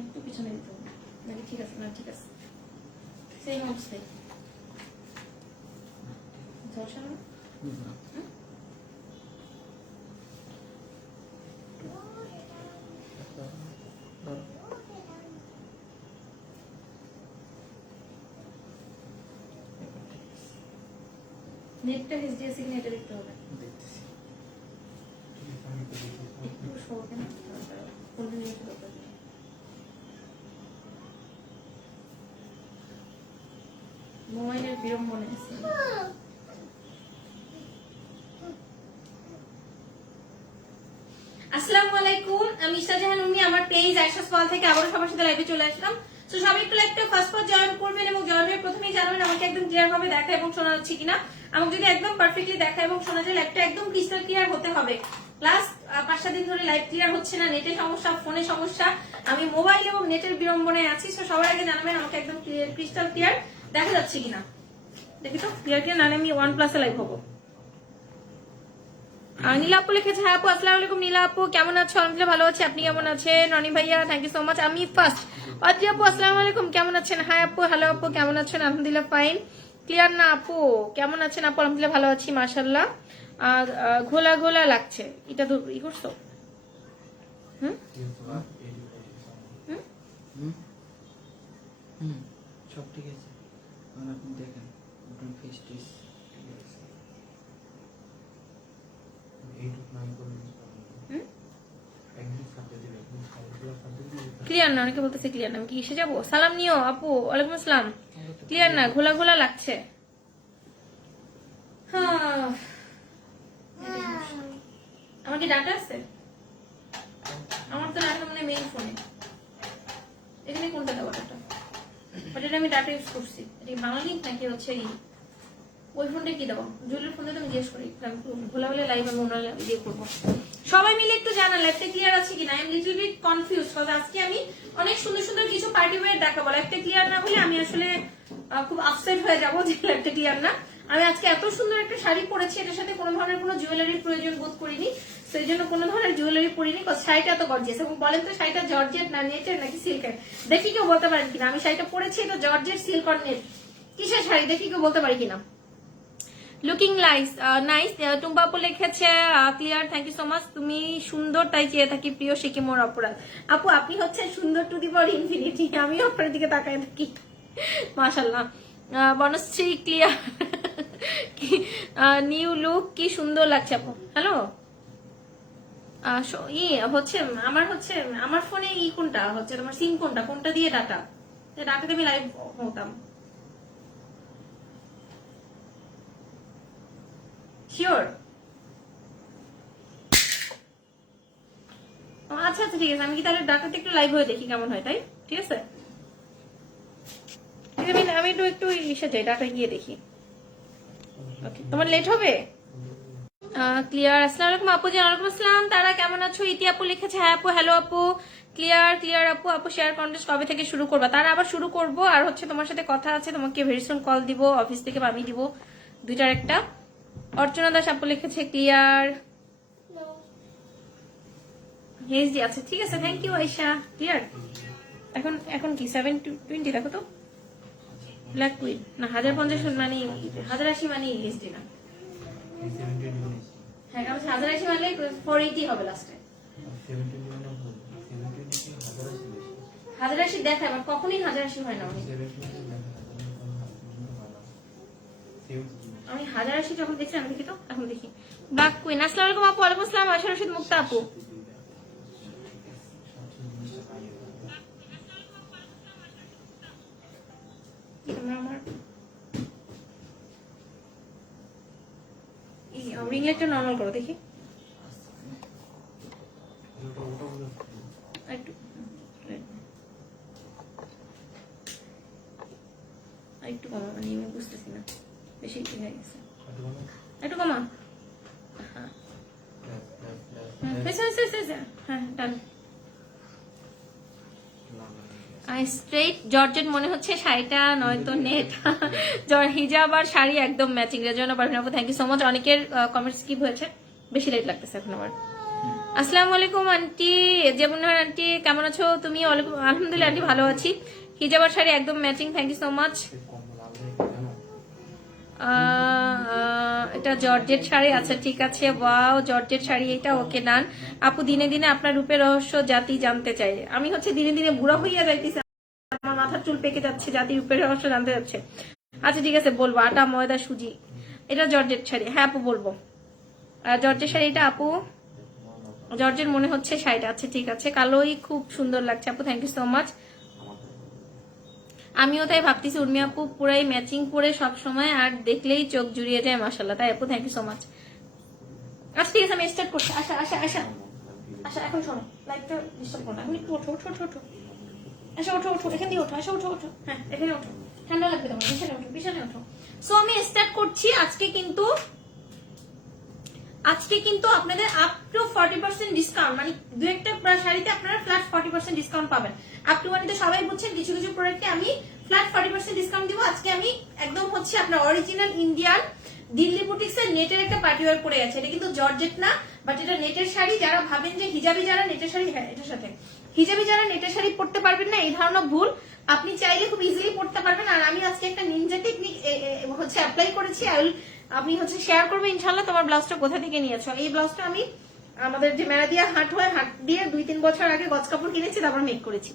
একটু পিছনে দিতে হবে নাকি? ঠিক আছে, না ঠিক আছে, সেই অবস্থায় সমস্যা না। নেটটা এইচডিএসি নেটে দেখতে হবে। একটু সরবে না, 15 মিনিট দরকার। মোবাইলের বিড়ম্বনে আছে। আসসালামু আলাইকুম, আমি শাহজাহান উম্মি। আমার পেজ আয়শাস ওয়াল থেকে আবারও সবার সাথে লাইভে চলে আসলাম। তো সবাই একটু লাইভটা ফার্স্ট জয়েন করবেন এবং জয়েন হয়ে প্রথমেই জানাবেন আমাকে একদম ক্লিয়ার ভাবে দেখা এবং শোনা যাচ্ছে কিনা। আমাকে যদি একদম পারফেক্টলি দেখা এবং শোনা যায়, লাইভটা একদম ক্রিস্টাল ক্লিয়ার হতে হবে। লাস্ট 5-7 দিন ধরে লাইভ ক্লিয়ার হচ্ছে না, নেটের সমস্যা, ফোনে সমস্যা, আমি মোবাইল এবং নেটের বিড়ম্বনায় আছি। তো সবার আগে জানাবেন আমাকে একদম ক্রিস্টাল ক্লিয়ার দেখা যাচ্ছে কিনা। দেখি তো ক্লিয়ার ক্লিয়ার, নাহলে আমি OnePlus এ লাইভ হবো। নীলা আপু লিখেছে, হ্যাঁ আপু আসসালামু আলাইকুম। নীলা আপু কেমন আছো? আলহামদুলিল্লাহ ভালো আছি, আপনি কেমন আছেন? রনি ভাইয়া থ্যাংক ইউ সো মাচ। আমি ফার্স্ট অদ্রি আপু আসসালামু আলাইকুম, কেমন আছেন? হাই আপু, হ্যালো আপু, কেমন আছেন? আলহামদুলিল্লাহ ফাইন। ক্লিয়ার না আপু? কেমন আছেন আপু? আলহামদুলিল্লাহ ভালো আছি মাশাআল্লাহ। ঘোলা ঘোলা লাগছে, এটা তো ই করছো? সব ঠিক আছে, আপনি দেখেন আপনার ফেস টেস ক্লিয়ার না, অনেকে বলতেছে ক্লিয়ার না। আমি কি এসে যাবো? সালাম নিও আপু, ওয়ালাইকুম আসসালাম। ক্লিয়ার না, ঘোলা ঘোলা লাগছে। হ্যাঁ, আমার কি ডাটা আছে? আমার তো ডাটা মানে মেইন ফোনে। এখানে কোনটা দেওয়া ডাটা? বাট এটা আমি ডাটা ইউজ করছি। এটা বাংলা লিঙ্ক নাকি হচ্ছে ওই ফোনটা কি দেবো? জুয়েলের ফোনটা তো আমি জিজ্ঞেস করি, ভোলা হলে লাইভ আমি ওনার ইয়ে করবো। সবাই মিলে একটু জানা লাইভটা ক্লিয়ার আছে কিনা। I am little bit confuse, cause আজকে আমি অনেক সুন্দর সুন্দর কিছু পার্টি ওয়্যার দেখাবো। লাইভটা ক্লিয়ার না হলে আমি আসলে খুব আপসেট হয়ে যাবো যে লাইভটা ক্লিয়ার না। আমি আজকে এত সুন্দর একটা শাড়ি পরেছি, এটার সাথে কোনো ধরনের কোনো জুয়েলারির প্রয়োজন বোধ করিনি, সেই জন্য কোনো ধরনের জুয়েলারি পরিনি। কজ শাড়িটা এত গর্জিয়াস। এবং বলেন তো শাড়িটা জর্জেট না নেটের নাকি সিল্কের? দেখি কেউ বলতে পারেন কিনা। আমি শাড়িটা পরেছি, এটা জর্জেট, সিল্ক অর নেট, কিসের শাড়ি দেখি কেউ বলতে পারি কিনা। Looking nice nice. টুম্পা আপু লিখেছে clear, thank you so much. তুমি সুন্দর তাই চেয়ে থাকি প্রিয়, সে কি মোর অপরাধ? আপু আপনি হচ্ছে সুন্দর টু দি পাওয়ার ইনফিনিটি, আমিও আপনার দিকে তাকায় থাকি মাশাআল্লাহ। বনশ্রী ক্লিয়ার, নিউ লুক, কি সুন্দর লাগছে আপু। হ্যালো, হচ্ছে আমার ফোনে কোনটা হচ্ছে তোমার সিম কোনটা, কোনটা দিয়ে ডাটা? ডাটাতে আমি লাইভ হতাম শিওর। আচ্ছা আচ্ছা ঠিক আছে, আমি কি তাহলে ডাটাতে একটু লাইভ হয়ে দেখি কেমন হয়, তাই ঠিক আছে। আমি একটু ইসে যাই, ডাটা গিয়ে দেখি। ওকে, তোমার লেট হবে। ক্লিয়ার, আসসালামু আলাইকুম আপু জি। ওয়ালাইকুম আসসালাম। তারা কেমন আছো? ইতি আপু লিখেছে, হ্যাঁ আপু, হ্যালো আপু, ক্লিয়ার ক্লিয়ার আপু। আপু শেয়ার কন্টেস্ট কবে থেকে শুরু করবা? তারা আবার শুরু করব, আর হচ্ছে তোমার সাথে কথা আছে, তোমাকে ভেরি সুন কল দিব, অফিস থেকে আমি দিব দুইটার একটা। অর্চনা দাস আপু লিখেছে ক্লিয়ার, হেজ জি আছে, ঠিক আছে, থ্যাংক ইউ আয়েশা। ক্লিয়ার। এখন এখন কি 720 দেখো তো, ব্ল্যাক কুইন না 1050 মানে 1080 মানে এইচডি না। হ্যাঁ, কারণ 1080 মানে 480 হবে লাস্টে। 1080 দেখায় বাট কখনোই 1080 হয় না। আমি 1080 যখন দেখছি, আমি দেখি তো, এখন দেখি ব্ল্যাক কুইন। আসসালামু আলাইকুম আপু। ওয়ালাইকুম আসসালাম। আয়শা রশিদ মুক্তা আপু, আমার রিং লাইটটা নরমাল করো দেখি একটু, একটু কমা, মানে আমি বুঝতেছি না, বেশি হয়ে গেছে, একটু কমা। হ্যাঁ ডান। স্ট্রেট জর্জেট মনে হচ্ছে শাড়িটা, নয়তো নেট। হিজাব আর শাড়ি একদম ম্যাচিং। রেজনা পারভিন আপু থ্যাংক ইউ সো মাচ। অনেকের কমেন্ট স্কিপ হয়েছে, বেশি লেট লাগতেছে এখন আবার। আসসালামু আলাইকুম আন্টি, যেমনহার আন্টি, কেমন আছো তুমি? আলহামদুলিল্লাহ আন্টি ভালো আছি। হিজাব আর শাড়ি একদম matching, thank you so much. এটা জর্জেট শাড়ি, আচ্ছা ঠিক আছে, ওয়াও জর্জেট শাড়ি এটা, ওকে ডান। আপু দিনে দিনে আপনার রূপের রহস্য জাতি জানতে চাই। আমি হচ্ছে দিনে দিনে বুড়া হইয়া যাইতেছি, আমার মাথার চুল পেকে যাচ্ছে, জাতি রূপের রহস্য জানতে যাচ্ছে। আচ্ছা ঠিক আছে বলবো, আটা ময়দা সুজি, এটা জর্জেট শাড়ি, হ্যাঁ আপু বলবো। জর্জেট শাড়ি এটা আপু, জর্জের মনে হচ্ছে শাড়িটা, আচ্ছা ঠিক আছে, কালোই খুব সুন্দর লাগছে আপু, থ্যাংক ইউ সো মাচ। আমিও তাই ভাবতেছি উর্মি আপু পুরাই ম্যাচিং পরে সব সময়, আর দেখলেই চোখ জুড়িয়ে যায় মাশাআল্লাহ, তাই আপু থ্যাংক ইউ সো মাচ। আচ্ছা ঠিক আছে আমি স্টার্ট করছি। আশা আশা আশা আশা, এখন শোনো, লাইভটা ডিস্টার্ব করো না, এখন একটু ওঠো ওঠো ওঠো ওঠো, আশা ওঠো ওঠো, এখান দিয়ে ওঠো, আশা ওঠো ওঠো, হ্যাঁ এখানে ওঠো, ঠান্ডা লাগবে তোমার, বিছানে ওঠো বিছানে ওঠো। সো আমি স্টার্ট করছি। আজকে কিন্তু আপনাদের আপ টু 40% ডিসকাউন্ট, মানে দু একটা শাড়িতে আপনারা ফ্ল্যাট 40% ডিসকাউন্ট পাবেন। আপ টু মানে তো সবাই বুঝছেন, কিছু কিছু প্রোডাক্টে আমি ফ্ল্যাট 40% ডিসকাউন্ট দিব। আজকে আমি একদম হচ্ছে আপনার অরিজিনাল ইন্ডিয়ান দিল্লি বুটিক্স এর নেটের একটা পার্টি ওয়্যার পরে আছে। এটা কিন্তু জর্জেট না, বাট এটা নেটের শাড়ি। যারা ভাবেন যে হিজাবি যারা নেটের শাড়ি, হ্যাঁ এটার সাথে হিজাবি যারা নেটের শাড়ি পরতে পারবেন না, এই ধারণা ভুল। আপনি চাইলে খুব ইজিলি পড়তে পারবেন। আর আমি আজকে একটা নিনজা টেকনিক হচ্ছে অ্যাপ্লাই করেছি, আমি হচ্ছে শেয়ার করবো ইনশাল্লাহ। তোমার ব্লাউজটা কোথা থেকে নিয়েছো? এই ব্লাউজটা আমি আমাদের যে মেরাদিয়া হাট হয়, হাট দিয়ে 2-3 বছর আগে গজ কাপড় কিনেছি, তারপর মেক করেছি।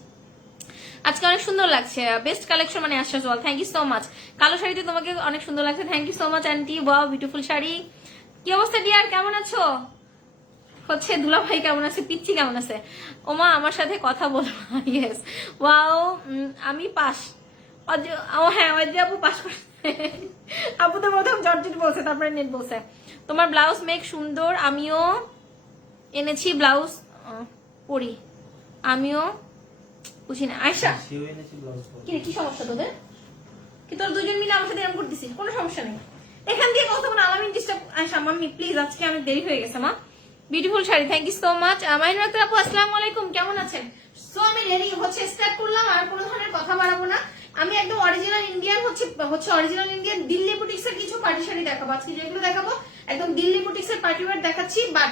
আজকে অনেক সুন্দর লাগছে, বেস্ট কালেকশন, মানে আশ্বাস বল, থ্যাংক ইউ সো মাচ। কালো শাড়িতে তোমাকে অনেক সুন্দর লাগছে, thank you so much aunty, wow beautiful sari. কি অবস্থা ডিয়ার, কেমন আছো? হচ্ছে দুলা ভাই কেমন আছে, পিচ্ছি কেমন আছে? ওমা আমার সাথে কথা বলবো, ইয়েস ওয়াও। আমি পাস, হ্যাঁ অজয় আপু পাস করে, আপু তো প্রথম জর্জেট বলছে, তারপরে নেট বলছে। তোমার ব্লাউজ মেক সুন্দর, আমিও এনেছি ব্লাউজ পরি, আমিও বুঝি না। আয়শা কি সমস্যা তোদের? কি তোর দুজন মিলে আমার সাথে এরকম করতেছিস? কোনো সমস্যা নেই, এখান দিয়ে কথা বলে আলামিন ডিস্টার্ব। আয়শা মাম্মি প্লিজ, আজকে আমি দেরি হয়ে গেছে মা। Beautiful sari, thank you so much. Mainur Akhter আপু আসসালামু আলাইকুম, কেমন আছেন? সো আমি রেডি হচ্ছে স্টার্ট করলাম, আর কোনো ধরনের কথা বাড়াবো না। আমি একদম অরিজিনাল ইন্ডিয়ান হচ্ছে অরিজিনাল ইন্ডিয়ান দিল্লি বুটিক্স এর কিছু পার্টি শাড়ি দেখাবো আজকে। যেগুলো দেখাবো একদম দিল্লি বুটিক্স এর পার্টি ওয়্যার দেখাচ্ছি, বাট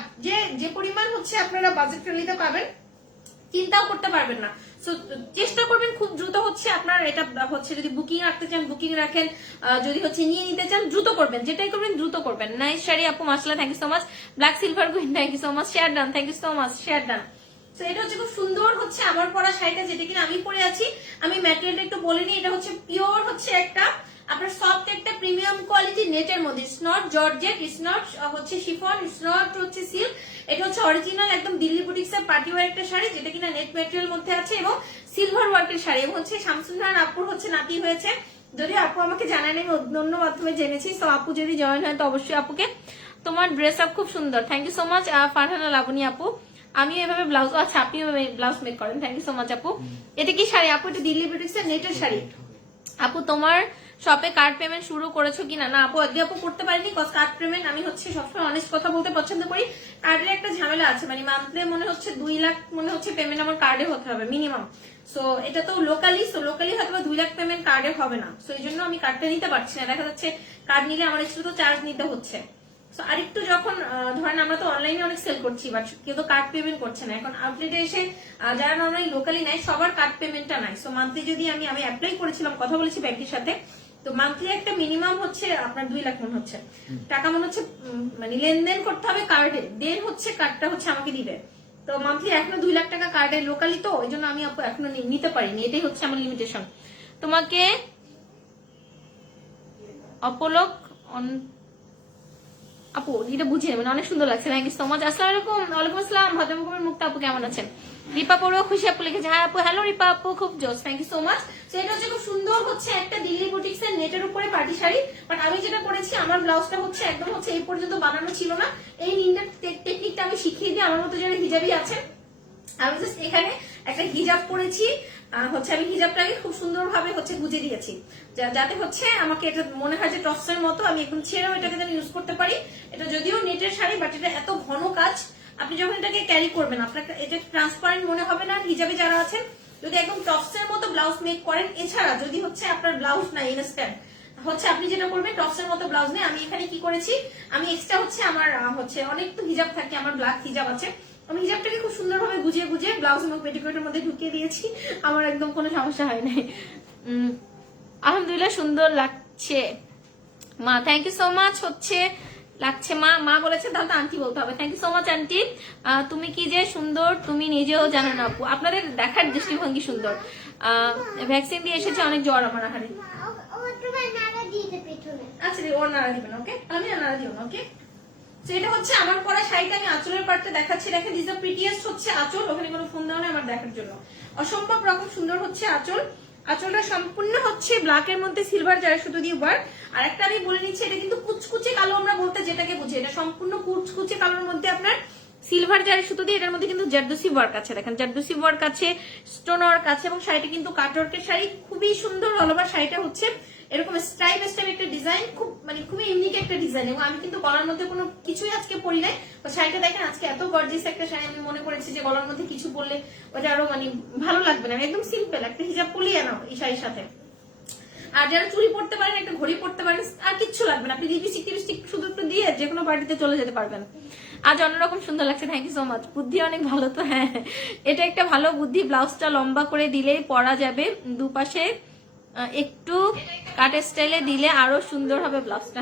যে পরিমাণ হচ্ছে আপনারা বাজেট ফ্রেন্ডলিতে পাবেন চিন্তাও করতে পারবেন না। সো চেষ্টা করবেন খুব দ্রুত হচ্ছে আপনার এটা হচ্ছে, যদি বুকিং রাখতে চান বুকিং রাখেন, যদি হচ্ছে নিয়ে নিতে চান দ্রুত করবেন, যেটাই করবেন দ্রুত করবেন। নাইস শাড়ি আপু মাশাআল্লাহ, thank you so much. Black silver queen, thank you so much. Share done, thank you so much, share done. তো এটা হচ্ছে খুব সুন্দর হচ্ছে আমার পরা শাড়িটা, যেটা কিনা আমি পরে আছি। আমি ম্যাটেরিয়ালটা একটু বলে নিই, এটা হচ্ছে পিওর হচ্ছে একটা আপনার সফট একটা প্রিমিয়াম কোয়ালিটি নেটের মধ্যে, it's not georgette, it's not হচ্ছে শিফন, ইটস নট হচ্ছে সিল্ক, এটা হচ্ছে অরিজিনাল একদম দিল্লি বুটিক্স এর পার্টি ওয়্যার একটা শাড়ি, যেটা কিনা নেট ম্যাটেরিয়াল মধ্যে আছে এবং সিলভার ওয়ার্কের শাড়ি, এবং হচ্ছে শামসুন রান আপুর হচ্ছে নাতি হয়েছে। যদি আপু আমাকে জানান, আমি অন্য মাধ্যমে জেনেছি। তো আপু যদি জয়েন হয় তো অবশ্যই আপুকে। তোমার ড্রেস আপ খুব সুন্দর, thank you so much Farhana Laboni আপু। আমি এভাবে ব্লাউজ, আচ্ছা আপনিও ব্লাউজ মেক করেন, থ্যাংক ইউ সো মাচ আপু। এটা কি শাড়ি আপু? এটা দিল্লি বুটিক্স এর নেটের শাড়ি আপু। তোমার শপে কার্ড পেমেন্ট শুরু করেছো কিনা? না আপু, আজকে আপু করতে পারিনি, কজ কার্ড পেমেন্ট আমি হচ্ছে সবসময় অনেস্ট কথা বলতে পছন্দ করি। কার্ডের একটা ঝামেলা আছে, মানে মান্থলি মনে হচ্ছে 2 লাখ মনে হচ্ছে পেমেন্ট আমার কার্ডে হতে হবে মিনিমাম। সো এটা তো লোকালি, হয়তো 2 লাখ পেমেন্ট কার্ডে হবে না। সো এই জন্য আমি কার্ডটা নিতে পারছি না। দেখা যাচ্ছে কার্ড নিলে আমার এক্সট্রা তো চার্জ নিতে হচ্ছে। সো আরেকটু যখন ধরেন আমরা তো অনলাইনে অনেক সেল করছি, বাট কেউ তো কার্ড পেমেন্ট করছে না। এখন আউটলেটে এসে যারা নর্মালি লোকালি নেয় সবার কার্ড পেমেন্টটা নাই। সো মান্থলি যদি আমি অ্যাপ্লাই করেছিলাম, কথা বলেছি ব্যাংকের সাথে, তো মান্থলি একটা মিনিমাম হচ্ছে আপনার 2 লাখ মনে হচ্ছে টাকা মনে হচ্ছে, মানে লেনদেন করতে হবে কার্ডে, দেন হচ্ছে কার্ডটা হচ্ছে আমাকে দিবে। তো মান্থলি এখনো 2 লাখ টাকা কার্ডে লোকালি, তো ওই জন্য আমি এখনো নিতে পারিনি, এটাই হচ্ছে আমার লিমিটেশন। তোমাকে অপলক আপু এটা বুঝি না, মানে অনেক সুন্দর লাগছে, থ্যাংক ইউ সো মাচ। আসসালামু আলাইকুম। ওয়ালাইকুম আসসালাম ভদ্রমুখের মুক্তা আপু, কেমন আছেন? রিপা পড়ুয়া খুশি আপু লিখেছে, হ্যাঁ আপু হ্যালো রিপা আপু, খুব জোস, থ্যাংক ইউ সো মাচ। তো এটা হচ্ছে খুব সুন্দর হচ্ছে একটা দিল্লি বুটিক্স এর নেটের উপরে পার্টি শাড়ি, বাট আমি যেটা করেছি আমার ব্লাউজটা হচ্ছে একদম হচ্ছে এই পর্যন্ত বানানো ছিল না। এই নিন্ডার টেকনিকটা আমি শিখিয়ে দিই আমার মতো যারা হিজাবি আছেন। আমি জাস্ট এখানে একটা হিজাব পরেছি, হচ্ছে আমি হিজাবটাকে খুব সুন্দরভাবে হচ্ছে গুজে দিয়েছি, যাতে হচ্ছে আমাকে এটা মনে হয় যে টপসের মতো, আমি একদম ছেড়েও এটাকে যেন ইউজ করতে পারি। এটা যদিও নেটের শাড়ি, বাট এটা এত ঘন কাজ, আপনি যখন এটাকে ক্যারি করবেন আপনার এটা ট্রান্সপারেন্ট মনে হবে না। হিজাবে যারা আছেন যদি একদম টপসের মতো ব্লাউজ মেক করেন, এছাড়া যদি হচ্ছে আপনার ব্লাউজ নাই ইনস্ট্যান্ট হচ্ছে আপনি যেটা করবেন টপসের মতো ব্লাউজ নেই। আমি এখানে কি করেছি, আমি এক্সট্রা হচ্ছে আমার হচ্ছে অনেক তো হিজাব থাকে, আমার ব্ল্যাক হিজাব আছে, আমি হিজাবটাকে খুব সুন্দরভাবে গুজিয়ে গুজিয়ে ব্লাউজ এবং পেটিকোটের মধ্যে ঢুকিয়ে দিয়েছি, আমার একদম কোনো সমস্যা হয় নাই। আলহামদুলিল্লাহ সুন্দর লাগছে মা, থ্যাংক ইউ সো মাচ। হচ্ছে লাগছে মা, মা বলেছে, তাহলে তো আন্টি বলতে হবে। Thank you so much aunty, তুমি কি যে সুন্দর তুমি নিজেও জানো না আপু, আপনাদের দেখার দৃষ্টিভঙ্গি সুন্দর। ভ্যাকসিন দিয়ে এসেছে, অনেক জ্বর আমার আহারে। আচ্ছা ওর নাড়া দিবেন, ওকে, আমি নাড়া দিব না, ওকে। তো এটা হচ্ছে আমার পরা শাড়িটা, আমি আঁচলের পার্টটা দেখাচ্ছি। দেখেন দিস দ্য প্রিটিয়েস্ট হচ্ছে আঁচল, ওখানে কোনো ফোন দেওয়া নেই আমার দেখার জন্য, অসম্ভব রকম সুন্দর হচ্ছে আঁচল। আঁচলটা সম্পূর্ণ হচ্ছে ব্ল্যাকের মধ্যে সিলভার জারি সুতো দিয়ে ওয়ার্ক। আর একটা আমি বলে নিচ্ছি, এটা কিন্তু কুচকুচে কালো আমরা বলতে যেটাকে বুঝি, এটা সম্পূর্ণ কুচকুচে কালোর মধ্যে আপনার সিলভার জারি সুতো দিয়ে, এটার মধ্যে কিন্তু জারদোসি ওয়ার্ক আছে, দেখেন জারদোসি ওয়ার্ক আছে, স্টোন ওয়ার্ক আছে, এবং শাড়িটা কিন্তু কাটওয়ার্কের শাড়ি, খুবই সুন্দর। অলওভার শাড়িটা হচ্ছে এরকম স্টাইপ স্টাইপ একটা ডিজাইন, খুব মানে খুবই ইউনিক একটা ডিজাইন। এবং আমি কিন্তু গলার মধ্যে কোনো কিছুই আজকে পরি নাই, শাড়িটা দেখেন আজকে এত গর্জিয়াস একটা শাড়ি, আমি মনে করেছি যে গলার মধ্যে কিছু পরলে ওটা আরো মানে ভালো লাগবে না। একদম সিম্পল একটা হিজাব পরিয়ে নাও এই শাড়ির সাথে। আর যারা চুড়ি পড়তে পারেন, একটা ঘড়ি পড়তে পারেন, আর কিচ্ছু লাগবে না, আপনি লিপস্টিক শুধু একটু দিয়ে যে কোনো পার্টিতে চলে যেতে পারবেন। আজ অন্যরকম সুন্দর লাগছে, থ্যাংক ইউ সো মাচ। বুদ্ধি অনেক ভালো তো, হ্যাঁ এটা একটা ভালো বুদ্ধি, ব্লাউজটা লম্বা করে দিলেই পরা যাবে, দুপাশে একটু কাটের স্টাইলে দিলে আরো সুন্দর হবে ব্লাউজটা।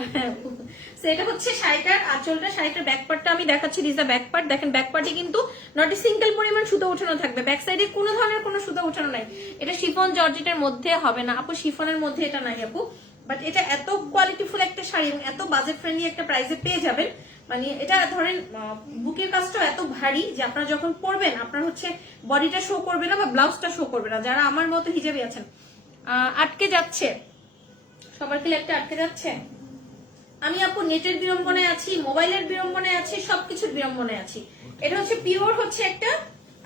এটা হচ্ছে শাড়িটার আঁচলটা, শাড়িটার ব্যাক পার্টটা আমি দেখাচ্ছি, দিস দ্য ব্যাক পার্ট। দেখেন ব্যাক পার্টে কিন্তু নট এ সিঙ্গেল পরিমাণ সুতো উঠানো থাকবে, ব্যাক সাইডে কোনো ধরনের কোনো সুতো উঠানো নাই। এটা শিফন জর্জেটের মধ্যে হবে না আপু, শিফনের মধ্যে এটা নাই আপু, বাট এটা এত কোয়ালিটিফুল একটা শাড়ি এবং এত বাজেট ফ্রেন্ডলি একটা প্রাইসে পেয়ে যাবেন। মানে এটা ধরেন বুকের কাজটাও এত ভারী যে আপনারা যখন পরবেন আপনার হচ্ছে বডিটা শো করবে না বা ব্লাউজটা শো করবে না। যারা আমার মতো হিজাবি আছেন, আটকে যাচ্ছে সবার কি একটা আটকে যাচ্ছে, আমি আপু নেটের বিড়ম্বনায় আছি, মোবাইলের বিড়ম্বনায় আছি, সবকিছুর বিড়ম্বনায় আছি। এটা হচ্ছে পিওর হচ্ছে একটা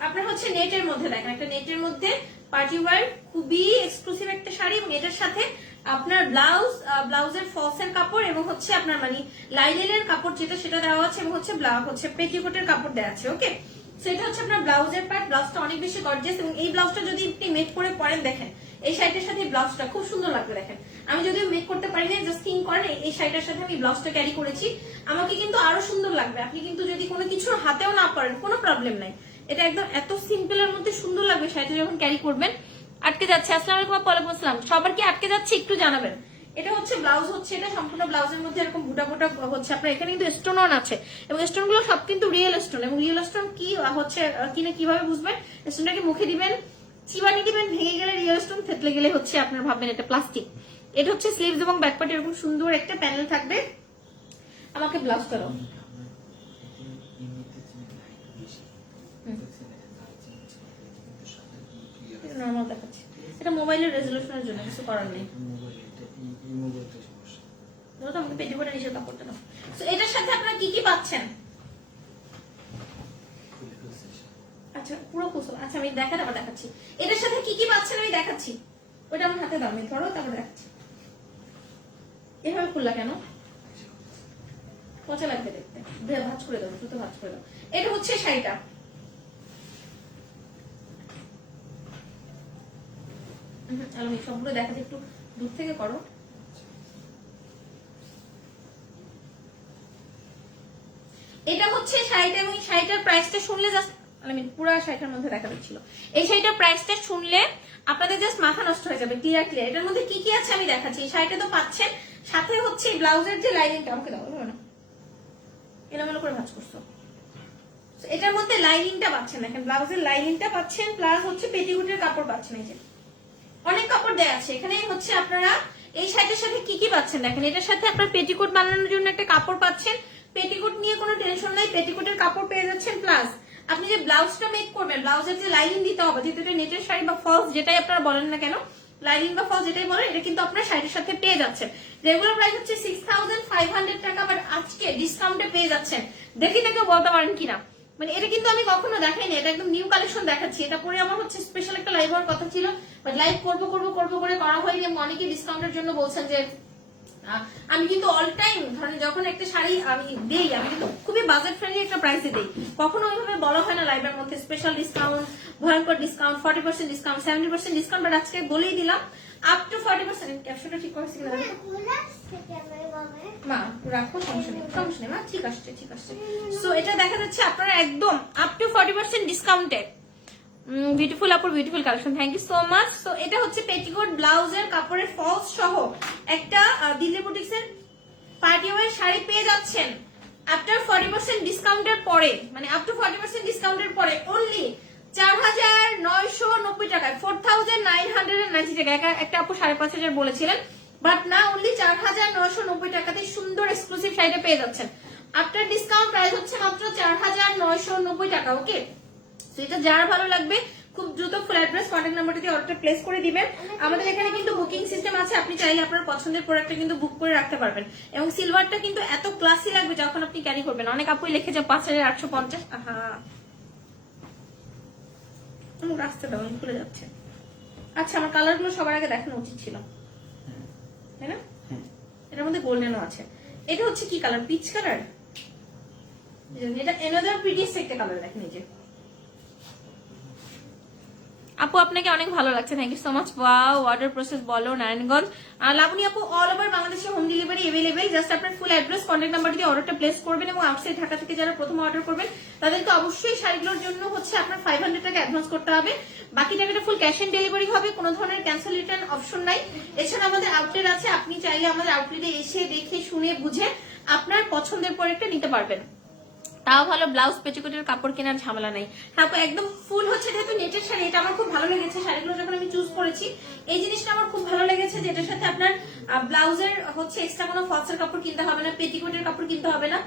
আপনার হচ্ছে নেটের মধ্যে, দেখেন একটা নেটের মধ্যে পার্টি ওয়্যার, খুবই এক্সক্লুসিভ একটা শাড়ি। এবং এটার সাথে আপনার ব্লাউজের ফলসের কাপড় এবং হচ্ছে আপনার মানে লাইলের কাপড় যেটা সেটা দেওয়া আছে, এবং হচ্ছে পেটিকোটের কাপড় দেওয়া আছে, ওকে। সেটা হচ্ছে আপনার ব্লাউজের পার্ট, ব্লাউজটা অনেক বেশি গর্জিয়াস। এবং এই ব্লাউজটা যদি আপনি মেক করে পরেন, দেখেন এই শাড়িটার সাথে ব্লাউজটা খুব সুন্দর লাগবে। দেখেন আমি যদিও মেক করতে পারি না, জাস্ট থিঙ্ক করেন এই শাড়িটার সাথে আমি ব্লাউজটা ক্যারি করেছি, আমাকে কিন্তু আরো সুন্দর লাগবে। আপনি কিন্তু যদি কোনো কিছু হাতেও না পরেন কোনো প্রবলেম নাই, এটা একদম এত সিম্পলের মধ্যে সুন্দর লাগবে শাড়িটা যখন ক্যারি করবেন। আটকে যাচ্ছে, আসসালামু আলাইকুম, ওয়ালাইকুম আসসালাম। সবার কি আটকে যাচ্ছে একটু জানাবেন। এটা হচ্ছে ব্লাউজ, হচ্ছে এটা সম্পূর্ণ ব্লাউজের মধ্যে এরকম বুটা বুটা হচ্ছে আপনার, এখানে কিন্তু স্টোন অন আছে এবং স্টোন গুলো সব কিন্তু রিয়েল স্টোন। এবং রিয়েল স্টোন কি হচ্ছে কিনে কিভাবে বুঝবেন, স্টোনটাকে মুখে দিবেন, চিবানি দিবেন, ভেঙে গেলে রিয়েল স্টোন, থেতলে গেলে হচ্ছে আপনার ভাববেন এটা প্লাস্টিক। এটা হচ্ছে স্লিভস এবং ব্যাকপার্ট এরকম সুন্দর একটা প্যানেল থাকবে। আমাকে ব্লাউজ করো, নরমাল দেখাচ্ছি, এটা মোবাইলের রেজলিউশনের জন্য, কিছু করার নেই। আমাকে পেটিকোটের নিচে কাপড়টা নাও। তো এটার সাথে আপনারা কি কি পাচ্ছেন, আচ্ছা পুরো কুসুম, আচ্ছা আমি দেখাচ্ছি এটার সাথে কি কি পাচ্ছেন, আমি দেখাচ্ছি। ওইটা আমার হাতে দাও, আমি ধরো তারপর দেখাচ্ছি। এভাবে খুললা কেন, পচা লাগবে দেখতে, ভাঁজ করে দাও, দ্রুত ভাঁজ করে দাও। এটা হচ্ছে শাড়িটা, আমি সবগুলো দেখাতে একটু দূর থেকে করো। এটা হচ্ছে শাড়িটা, এবং শাড়িটার প্রাইসটা শুনলে জাস্ট আমি পুরো শাড়িটার মধ্যে দেখা দিচ্ছিল, এই শাড়িটার প্রাইসটা শুনলে আপনাদের জাস্ট মাথা নষ্ট হয়ে যাবে। ক্লিয়ার এটার মধ্যে কি কি আছে আমি দেখাচ্ছি। এই শাড়িটা তো পাচ্ছেন, সাথে হচ্ছে ব্লাউজের যে লাইনিংটা, আমাকে দাও না এলোমেলো করে ভাঁজ করছো, এটার মধ্যে লাইনিংটা পাচ্ছেন, দেখেন ব্লাউজের লাইনিংটা পাচ্ছেন, প্লাস হচ্ছে পেটিকোটের কাপড় পাচ্ছেন। এই যে অনেক কাপড় দেয়া আছে এখানে। হচ্ছে আপনারা এই শাড়িটার সাথে কি কি পাচ্ছেন, দেখেন এটার সাথে আপনার পেটিকোট বানানোর জন্য একটা কাপড় পাচ্ছেন, পেটিকোট নিয়ে কোনো টেনশন নাই, পেটিকোটের কাপড় পেয়ে যাচ্ছেন। প্লাস আপনি যে ব্লাউজটা মেক করবেন, ব্লাউজের যে লাইনিং দিতে হবে, যেহেতু এটা নেটের শাড়ি বা ফলস যেটাই আপনারা বলেন না কেন, লাইনিং বা ফলস যেটাই বলেন, এটা কিন্তু আপনার শাড়ির সাথে পেয়ে যাচ্ছেন। রেগুলার প্রাইস হচ্ছে 6500 টাকা, বাট আজকে ডিসকাউন্টে পেয়ে যাচ্ছেন। দেখি না কেউ বলতে পারেন কিনা, মানে এটা কিন্তু আমি কখনো দেখাইনি, এটা একদম নিউ কালেকশন দেখাচ্ছি। এটা পরে আমার হচ্ছে স্পেশাল একটা লাইভ হওয়ার কথা ছিল, বাট লাইভ করবো করে করা হয়নি। এবং অনেকে ডিসকাউন্টের জন্য বলছেন যে আমি কিন্তু অল টাইম ধরেন যখন একটা শাড়ি আমি দেই, আমি কিন্তু খুবই বাজেট ফ্রেন্ডলি একটা প্রাইসে দেই। কখনো ওইভাবে বলা হয় না লাইভের মধ্যে স্পেশাল ডিসকাউন্ট, ভয়ঙ্কর ডিসকাউন্ট, 40% ডিসকাউন্ট, 70% ডিসকাউন্ট, বাট আজকে বলেই দিলাম আপ টু 40%। ক্যাপশনটা ঠিক করেছি কিনা মা, রাখো, সমস্যা নেই, সমস্যা নেই মা, ঠিক আসছে, ঠিক আসছে। সো এটা দেখা যাচ্ছে আপনারা একদম আপ টু 40% ডিসকাউন্টে। বিউটিফুল আপুর beautiful collection, thank you so much. So এটা হচ্ছে পেটিকোট ব্লাউজের কাপড়ের ফলস সহ একটা দিল্লি বুটিক্সের পার্টি ওয়্যার শাড়ি পেয়ে যাচ্ছেন আফটার 40% ডিসকাউন্টের পরে, মানে আপ টু 40% ডিসকাউন্টের পরে অনলি 4,990 টাকায়, 4,990 টাকা। একটা আপু 5,500 বলেছিলেন, বাট না, অনলি 4,990 টাকাতে সুন্দর এক্সক্লুসিভ শাড়িটা পেয়ে যাচ্ছেন। আফটার ডিসকাউন্ট প্রাইস হচ্ছে মাত্র 4,990 টাকা। ওকে, এটা যার ভালো লাগবে খুব দ্রুত ফুল অ্যাড্রেস কন্ট্যাক্ট নাম্বারটা দিয়ে অর্ডারটা প্লেস করে দিবেন। আমাদের এখানে কিন্তু বুকিং সিস্টেম আছে, আপনি চাইলে আপনার পছন্দের প্রোডাক্টটা কিন্তু বুক করে রাখতে পারবেন। এবং সিলভারটা কিন্তু এত ক্লাসি লাগবে যখন আপনি ক্যারি করবেন। অনেক আপুই লিখেছে 5,850। রাস্তাটা খুলে যাচ্ছে। আচ্ছা, আমার কালারগুলো সবার আগে দেখানো উচিত ছিল, তাই না? এটার মধ্যে গোল্ডেনও আছে। এটা হচ্ছে কি কালার? Peach colour. এটা এনাদার প্রিটিয়েস্ট একটা কালার, দেখেন এই যে। আপু আপনাকে অনেক ভালো লাগছে, thank you so much. Wow, order process বলো নারায়ণগঞ্জ। লাবণী আপু অল ওভার বাংলাদেশে হোম ডেলিভারি अवेलेबल। জাস্ট আপনার ফুল অ্যাড্রেস কন্ট্যাক্ট নাম্বার দিয়ে অর্ডারটা প্লেস করবেন। এবং আউটসাইড ঢাকা থেকে যারা প্রথম অর্ডার করবেন তাদেরকে অবশ্যই শাড়িগুলোর জন্য হচ্ছে আপনার 500 টাকা অ্যাডভান্স করতে হবে। বাকি টাকাটা ফুল ক্যাশ অন ডেলিভারি হবে, কোনো ধরনের ক্যান্সেল রিটার্ন অপশন নাই। এছাড়া আমাদের আউটলেট আছে, আপনি চাইলে আমাদের আউটলেটে এসে দেখে শুনে বুঝে আপনার পছন্দের প্রোডাক্টটা নিতে পারবেন। তাও ভালো, ব্লাউজ পেটিকোটের কাপড় কেনার ঝামেলা নাই। তারপর একদম ফুল হচ্ছে যেহেতু নেটের শাড়ি, এটা আমার খুব ভালো লেগেছে। শাড়িগুলো যখন আমি চুজ করেছি এই জিনিসটা আমার খুব ভালো লেগেছে, যেটার সাথে আপনার ব্লাউজের হচ্ছে এক্সট্রা কোনো ফলসের কাপড় কিনতে হবে না, পেটিকোটের কাপড় কিনতে হবে না,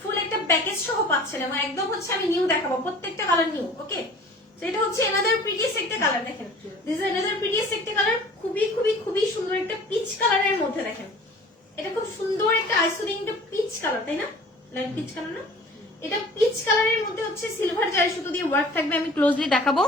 ফুল একটা প্যাকেজ সহ পাচ্ছেন। এবং একদম হচ্ছে আমি নিউ দেখাবো, প্রত্যেকটা কালার নিউ। ওকে, এটা হচ্ছে এনাদার প্রিটিয়েস্ট একটা কালার, দেখেন দিস ইজ এনাদার প্রিটিয়েস্ট একটা কালার। খুবই খুবই খুবই সুন্দর একটা পিচ কালারের মধ্যে, দেখেন এটা খুব সুন্দর একটা আইসোলিং একটা পিচ কালার, তাই না? লাইট পিচ কালার না? এটা পিচ কালারের মধ্যে হচ্ছে সিলভার জারি সুতো দিয়ে ওয়ার্ক থাকবে। আমি ক্লোজলি দেখাবো।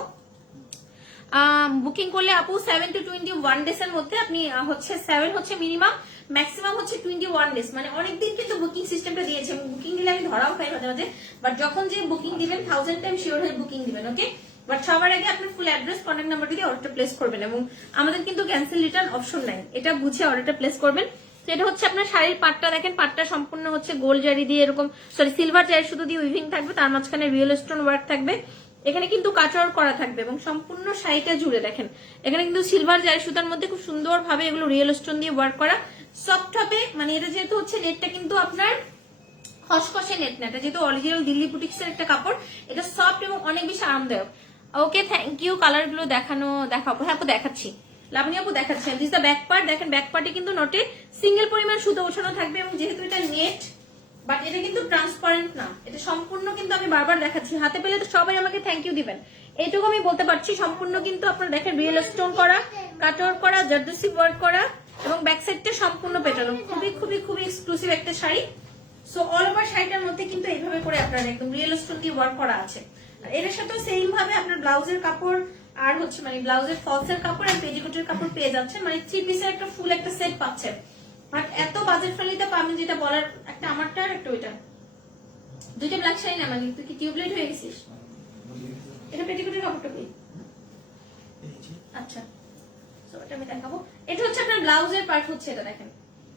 বুকিং করলে আপু 7 to 21 ডেজ এর মধ্যে আপনি হচ্ছে 7 হচ্ছে মিনিমাম, ম্যাক্সিমাম হচ্ছে 21 ডেজ। মানে অনেকদিন কিন্তু বুকিং সিস্টেমটা দিয়েছে। বুকিং দিলে আমি ধরাও খাই মাঝে মাঝে, বাট যখন যে বুকিং দিবেন 1000 টাইম শিওর হয়ে বুকিং দিবেন। ওকে, বাট সবার আগে আপনার ফুল অ্যাড্রেস কন্ট্যাক্ট নাম্বার দিয়ে অর্ডারটা প্লেস করবেন। এবং আমাদের কিন্তু ক্যান্সেল রিটার্ন অপশন নাই, এটা বুঝে অর্ডারটা প্লেস করবেন। এটা হচ্ছে আপনার শাড়ির পাটটা, দেখেন পাটটা সম্পূর্ণ হচ্ছে গোল্ড জারি দিয়ে এরকম, সরি সিলভার জারি সুতো দিয়ে উইভিং থাকবে, তার মাঝখানে রিয়েল স্টোন ওয়ার্ক থাকবে। এখানে কিন্তু কাটওয়ার্ক করা থাকবে এবং সম্পূর্ণ শাড়িটা জুড়ে দেখেন এখানে কিন্তু সিলভার জারি সুতার মধ্যে খুব সুন্দর ভাবে এগুলো রিয়েল স্টোন দিয়ে ওয়ার্ক করা। সফট হবে, মানে এটা যেহেতু হচ্ছে নেটটা কিন্তু আপনার খসখসে নেট না, এটা যেহেতু অরিজিনাল দিল্লি বুটিক্সের একটা কাপড়, এটা সফট এবং অনেক বেশি আরামদায়ক। ওকে, থ্যাংক ইউ। কালার গুলো দেখাবো, হ্যাঁ আপু দেখাচ্ছি, লাবণী আপু দেখাচ্ছেন। দিস দ্য ব্যাক পার্ট, দেখেন ব্যাক পার্টে কিন্তু নটে সিঙ্গেল পরিমাণ সুতো ওঠানো থাকবে। এবং যেহেতু এটা নেট, বাট এটা কিন্তু ট্রান্সপারেন্ট না, এটা সম্পূর্ণ কিন্তু আমি বারবার দেখাচ্ছি, হাতে পেলে তো সবাই আমাকে থ্যাংক ইউ দিবেন, এইটুকু আমি বলতে পারছি। সম্পূর্ণ কিন্তু আপনারা দেখেন রিয়েল স্টোন করা, কাটওয়ার্ক করা, জারদোসি ওয়ার্ক করা এবং ব্যাক সাইডটা সম্পূর্ণ পেটানো। খুবই খুবই খুবই এক্সক্লুসিভ একটা শাড়ি। সো অল ওভার শাড়িটার মধ্যে কিন্তু এইভাবে করে আপনার একদম রিয়েল স্টোন দিয়ে ওয়ার্ক করা আছে। আর এর সাথে সেম ভাবে আপনার ব্লাউজের কাপড় আর হচ্ছে মানে ব্লাউজের ফলসের কাপড় আর পেটিকোটের কাপড় পেয়ে যাচ্ছেন, মানে 3 পিসের একটা ফুল একটা সেট পাচ্ছেন। বাট এত বাজেট ফ্রেন্ডলিতে পাবেন, যেটা বলার, একটা আমারটা আর একটা ওইটা, দুইটা ব্ল্যাক শাড়ি না, মানে তুই কি টিউবলাইট হয়ে গেছিস? এটা পেটিকোটের কাপড়টা কি? আচ্ছা, সো এটা আমি দেখাবো। এটা হচ্ছে আপনার ব্লাউজের পার্ট, হচ্ছে এটা দেখেন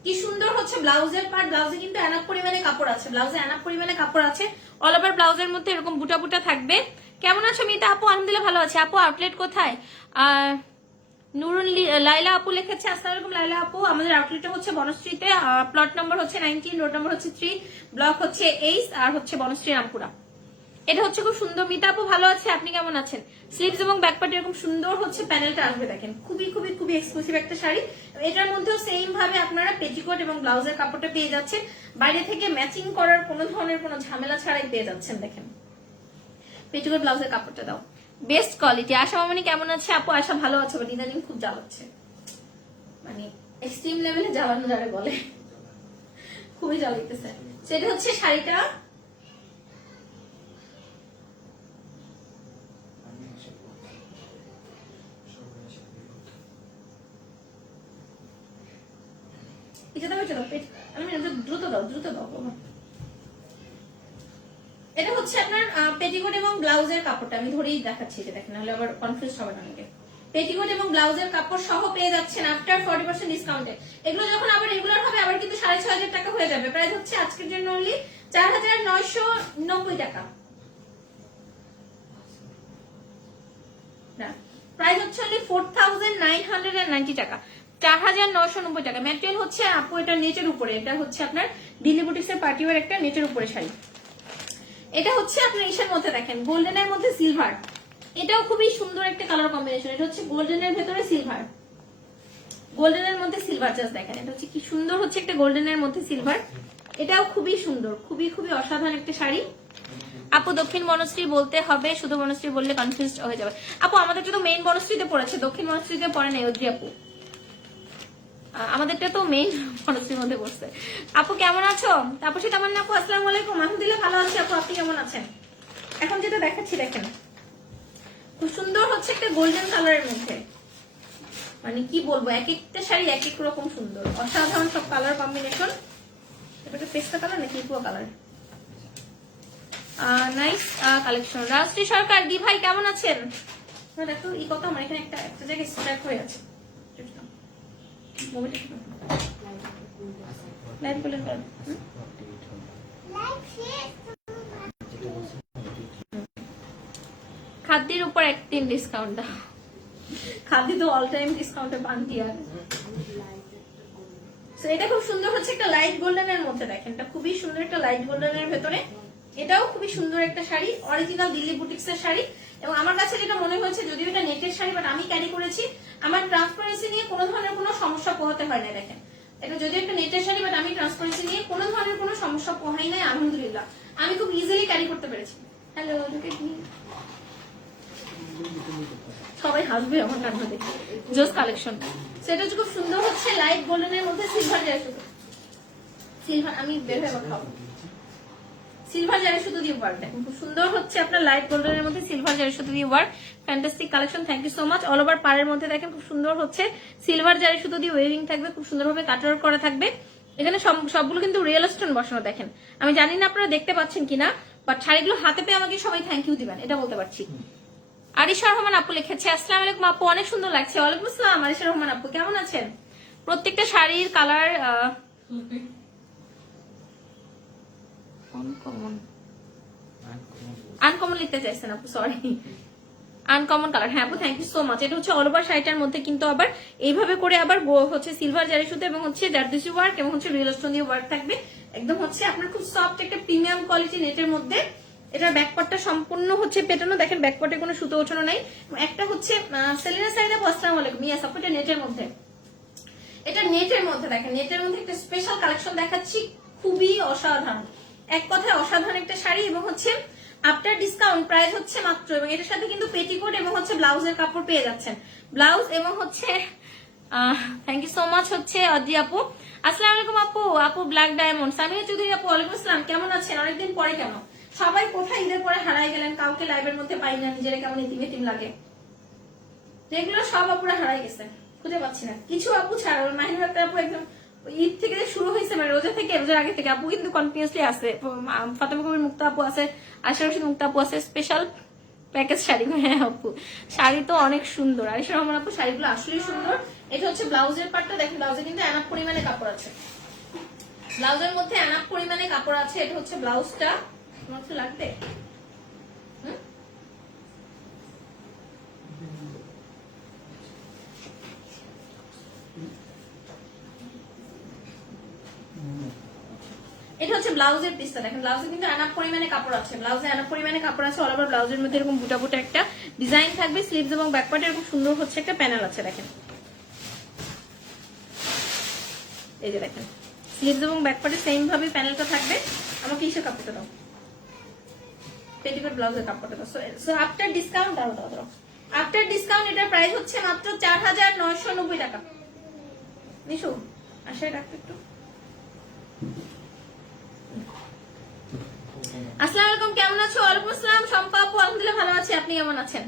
কি সুন্দর হচ্ছে ব্লাউজের পার্ট। ব্লাউজে কিন্তু এনাফ পরিমাণে কাপড় আছে, ব্লাউজে এনাফ পরিমাণে কাপড় আছে। অল ওভার ব্লাউজের মধ্যে এরকম বুটা বুটা থাকবে। কেমন আছো মিতা আপু? আলহামদুলিল্লাহ ভালো আছে। আপু আউটলেট কোথায়? নুরুন লাইলা আপু লিখেছে, আসসালামু আলাইকুম লাইলা আপু। আমাদের আউটলেটটা হচ্ছে বনশ্রীতে, প্লট নাম্বার হচ্ছে 19, রোড নাম্বার হচ্ছে 3, ব্লক হচ্ছে 8 আর হচ্ছে বনশ্রী রামপুরা। এটা হচ্ছে খুব সুন্দর। মিতা আপু ভালো আছে, আপনি কেমন আছেন? স্লিভস এবং ব্যাকপার্ট এরকম সুন্দর হচ্ছে প্যানেলটা আসবে, দেখেন খুবই খুবই খুবই এক্সক্লুসিভ একটা শাড়ি। এটার মধ্যেও সেম ভাবে আপনারা পেটিকোট এবং ব্লাউজের কাপড়টা পেয়ে যাচ্ছেন, বাইরে থেকে ম্যাচিং করার কোনো ধরনের কোনো ঝামেলা ছাড়াই পেয়ে যাচ্ছেন। দেখেন পেটিকোট ব্লাউজের কাপড়টা দাও, বেস্ট কোয়ালিটি। আশা মামনি কেমন আছে? আপু আশা ভালো আছে, বাট ইদানিং খুব জ্বালাচ্ছে, মানে এক্সট্রিম লেভেলে জ্বালানো যাবে বলে, খুবই জ্বালাইতেছে। সেটা হচ্ছে শাড়িটা, এটা দাও, এটা দাও, আমি দ্রুত দাও, দ্রুত দাও বাবা। এটা হচ্ছে আপনার পেটিকোট এবং ব্লাউজের কাপড়টা আমি ধরেই দেখাচ্ছি, এটা দেখেন, নাহলে আবার কনফিউজ হবে না অনেকে। পেটিকোট এবং ব্লাউজের কাপড় সহ পেয়ে যাচ্ছেন আফটার 40% ডিসকাউন্টে। এগুলো যখন আবার রেগুলার হবে আবার কিন্তু 6500 টাকা হয়ে যাবে। প্রাইস হচ্ছে আজকের জন্য অনলি 4990 টাকা। প্রাইস হচ্ছে অনলি 4990 টাকা, 4990 টাকা। ম্যাটেরিয়াল হচ্ছে আপু এটা নেটের উপরে, এটা হচ্ছে আপনার দিল্লি বুটিক্সের পার্টিওয়ার একটা নেটের উপরে শাড়ি। এটা হচ্ছে আপনার ইসের মধ্যে দেখেন গোল্ডেনের মধ্যে সিলভার, এটাও খুবই সুন্দর একটা কালার কম্বিনেশন। এটা হচ্ছে গোল্ডেনের ভেতরে সিলভার, গোল্ডেনের মধ্যে সিলভার, জাস্ট দেখেন এটা হচ্ছে কি সুন্দর, হচ্ছে একটা গোল্ডেনের মধ্যে সিলভার। এটাও খুবই সুন্দর, খুবই খুবই অসাধারণ একটা শাড়ি। আপু দক্ষিণ বনশ্রী বলতে হবে, শুধু বনশ্রী বললে কনফিউজ হয়ে যাবে। আপু আমাদেরটা তো মেইন বনশ্রীতে পড়েছে, দক্ষিণ বনশ্রীতে পড়ে নেই অদ্রি আপু, আমাদেরটা তো মেইন বনশ্রীর মধ্যে পড়ছে। আপু কেমন আছো? তারপর সেটা মানে আপু আসসালামু আলাইকুম, আলহামদুলিল্লাহ ভালো আছি আপু, আপনি কেমন আছেন? এখন যেটা দেখাচ্ছি দেখেন, খুব সুন্দর হচ্ছে একটা গোল্ডেন কালারের মধ্যে, মানে কি বলবো, এক একটা শাড়ি এক এক রকম সুন্দর, অসাধারণ সব কালার কম্বিনেশন। এটা পেস্তা কালার নাকি পুরো কালার, নাইস কালেকশন। রাজশ্রী সরকার দি ভাই কেমন আছেন? দেখো এই কথা আমার এখানে একটা একটা জায়গায় স্ট্রাক হয়ে আছে, খাদ্যের উপর 1-3 ডিসকাউন্ট দাও। খাদ্য তো অল টাইম ডিসকাউন্টে বান্টি। আর এটা খুব সুন্দর হচ্ছে একটা লাইট গোল্ডেনের মধ্যে, দেখেন এটা খুবই সুন্দর একটা লাইট গোল্ডেনের ভেতরে, এটাও খুবই সুন্দর একটা শাড়ি, অরিজিনাল দিল্লি বুটিক্স এর শাড়ি। এবং আমার কাছে যেটা মনে হয়েছে, যদিও এটা নেটের শাড়ি বাট আমি ক্যারি করেছি, আমার ট্রান্সপারেন্সি নিয়ে কোনো ধরনের কোনো সমস্যা পোহাতে হয় না। দেখেন এটা যদিও একটা নেটের শাড়ি বাট আমি ট্রান্সপারেন্সি নিয়ে কোনো ধরনের কোনো সমস্যা পোহাই নাই, আলহামদুলিল্লাহ আমি খুব ইজিলি ক্যারি করতে পেরেছি। হ্যালো, সবাই হাসবে আমার কাণ্ড দেখে। জোস কালেকশন, সেটা হচ্ছে খুব সুন্দর হচ্ছে লাইট গোল্ডেনের মধ্যে সিলভার জারি সুতো, সিলভার আমি বের হয়ে খাবো, সিলভার জারি সুতো দিয়ে ওয়ার্ক, দেখেন খুব সুন্দর হচ্ছে আপনার লাইট গোল্ডেনের মধ্যে সিলভার জারি সুতো দিয়ে work. Fantastic collection, thank you so much. All over পাড়ের মধ্যে দেখেন খুব সুন্দর হচ্ছে সিলভার জারি সুতো দিয়ে ওয়েভিং থাকবে, খুব সুন্দরভাবে কাটওয়ার্ক করা থাকবে। এখানে সবগুলো কিন্তু রিয়েল স্টোন বসানো, দেখেন আমি জানি না আপনারা দেখতে পাচ্ছেন কিনা, বাট শাড়িগুলো হাতে পেয়ে আমাকে সবাই থ্যাংক ইউ দিবেন, এটা বলতে পারছি। আরিশা রহমান আপু লিখেছে আসসালামু আলাইকুম আপু, অনেক সুন্দর লাগছে। ওয়ালাইকুম আসসালাম আরিশা রহমান আপু, কেমন আছেন? প্রত্যেকটা শাড়ির কালার আনকমন লিখতে চাইছেন আপু, সরি আনকমন কালার। হ্যাঁ আপু থ্যাংক ইউ সো মাচ। এটা হচ্ছে অল ওভার শাড়িটার মধ্যে কিন্তু আবার এইভাবে করে আবার হচ্ছে সিলভার জারি সুতো এবং হচ্ছে জারদোসি ওয়ার্ক এবং হচ্ছে রিয়েল স্টোন দিয়ে ওয়ার্ক থাকবে, একদম হচ্ছে আপনার খুব সফট একটা প্রিমিয়াম কোয়ালিটি নেটের মধ্যে। এটার ব্যাকপার্টটা সম্পূর্ণ হচ্ছে পেটানো, দেখেন ব্যাকপার্টে কোনো সুতো ওঠানো নাই। একটা হচ্ছে সেলিনা সাইদা আসসালামু আলাইকুম, ইয়েস আপু এটা নেটের মধ্যে, এটা নেটের মধ্যে দেখেন, নেটের মধ্যে একটা স্পেশাল কালেকশন দেখাচ্ছি, খুবই অসাধারণ, এক কথায় অসাধারণ একটা শাড়ি। এবং হচ্ছে আফটার ডিসকাউন্ট প্রাইস হচ্ছে মাত্র, এবং এটার সাথে কিন্তু পেটিকোট এবং হচ্ছে ব্লাউজের কাপড় পেয়ে যাচ্ছেন, ব্লাউজ এবং হচ্ছে থ্যাংক ইউ সো মাচ হচ্ছে অদ্রি আপু। আসসালামু আলাইকুম আপু, আপু ব্ল্যাক ডায়মন্ড সামিয়া চৌধুরী আপু ওয়ালাইকুম আসসালাম, কেমন আছেন? অনেকদিন পরে, কেন সবাই কোথায় ঈদের পরে হারাই গেলেন, কাউকে লাইভের মধ্যে পাই না, নিজেরা কেমন ইতিম ইতিম লাগে। এগুলো সব আপুরা হারাই গেছে, খুঁজে পাচ্ছি না। কিছু আপু ছাড়া মাহিনুর একটা আপু একদম ঈদ থেকে শুরু হয়েছে, মানে রোজা থেকে, রোজার আগে থেকে আপু কিন্তু কন্টিনিউসলি আছে। ফাতেমা কবির মুক্তা আপু আছে, আশা রশিদ মুক্তা আপু আছে, স্পেশাল প্যাকেজ শাড়ি। হ্যাঁ আপু শাড়ি তো অনেক সুন্দর, আরিশা রহমান আপু শাড়িগুলো আসলেই সুন্দর। এটা হচ্ছে ব্লাউজের পার্টটা, দেখেন ব্লাউজে কিন্তু এনাফ পরিমাণে কাপড় আছে, ব্লাউজের মধ্যে এনাফ পরিমাণে কাপড় আছে। এটা হচ্ছে ব্লাউজটা, তোমার তো লাগবে এটা হচ্ছে ব্লাউজের পিসটা, দেখেন ব্লাউজে কিন্তু এনাফ পরিমাণে কাপড় আছে, ব্লাউজে এনাফ পরিমাণে কাপড় আছে। অল ওভার ব্লাউজের মধ্যে এরকম বুটা বুটা একটা ডিজাইন থাকবে, স্লিভস এবং ব্যাকপার্টে এরকম সুন্দর হচ্ছে একটা প্যানেল আছে, দেখেন এই যে দেখেন স্লিভস এবং ব্যাকপার্টে সেম ভাবে প্যানেলটা থাকবে। আমাকে কিসের কাপড়টা দাও, পেটিকোট ব্লাউজের কাপড়টা দাও। সো আফটার ডিসকাউন্ট দাও, আফটার ডিসকাউন্ট এটার প্রাইস হচ্ছে মাত্র 4990 টাকা। নিশু আশায় রাখতে একটু। আসসালামু আলাইকুম, কেমন আছো? ওয়ালাইকুম আসসালাম শম্পা আপু, আলহামদুলিল্লাহ ভালো আছি, আপনি কেমন আছেন?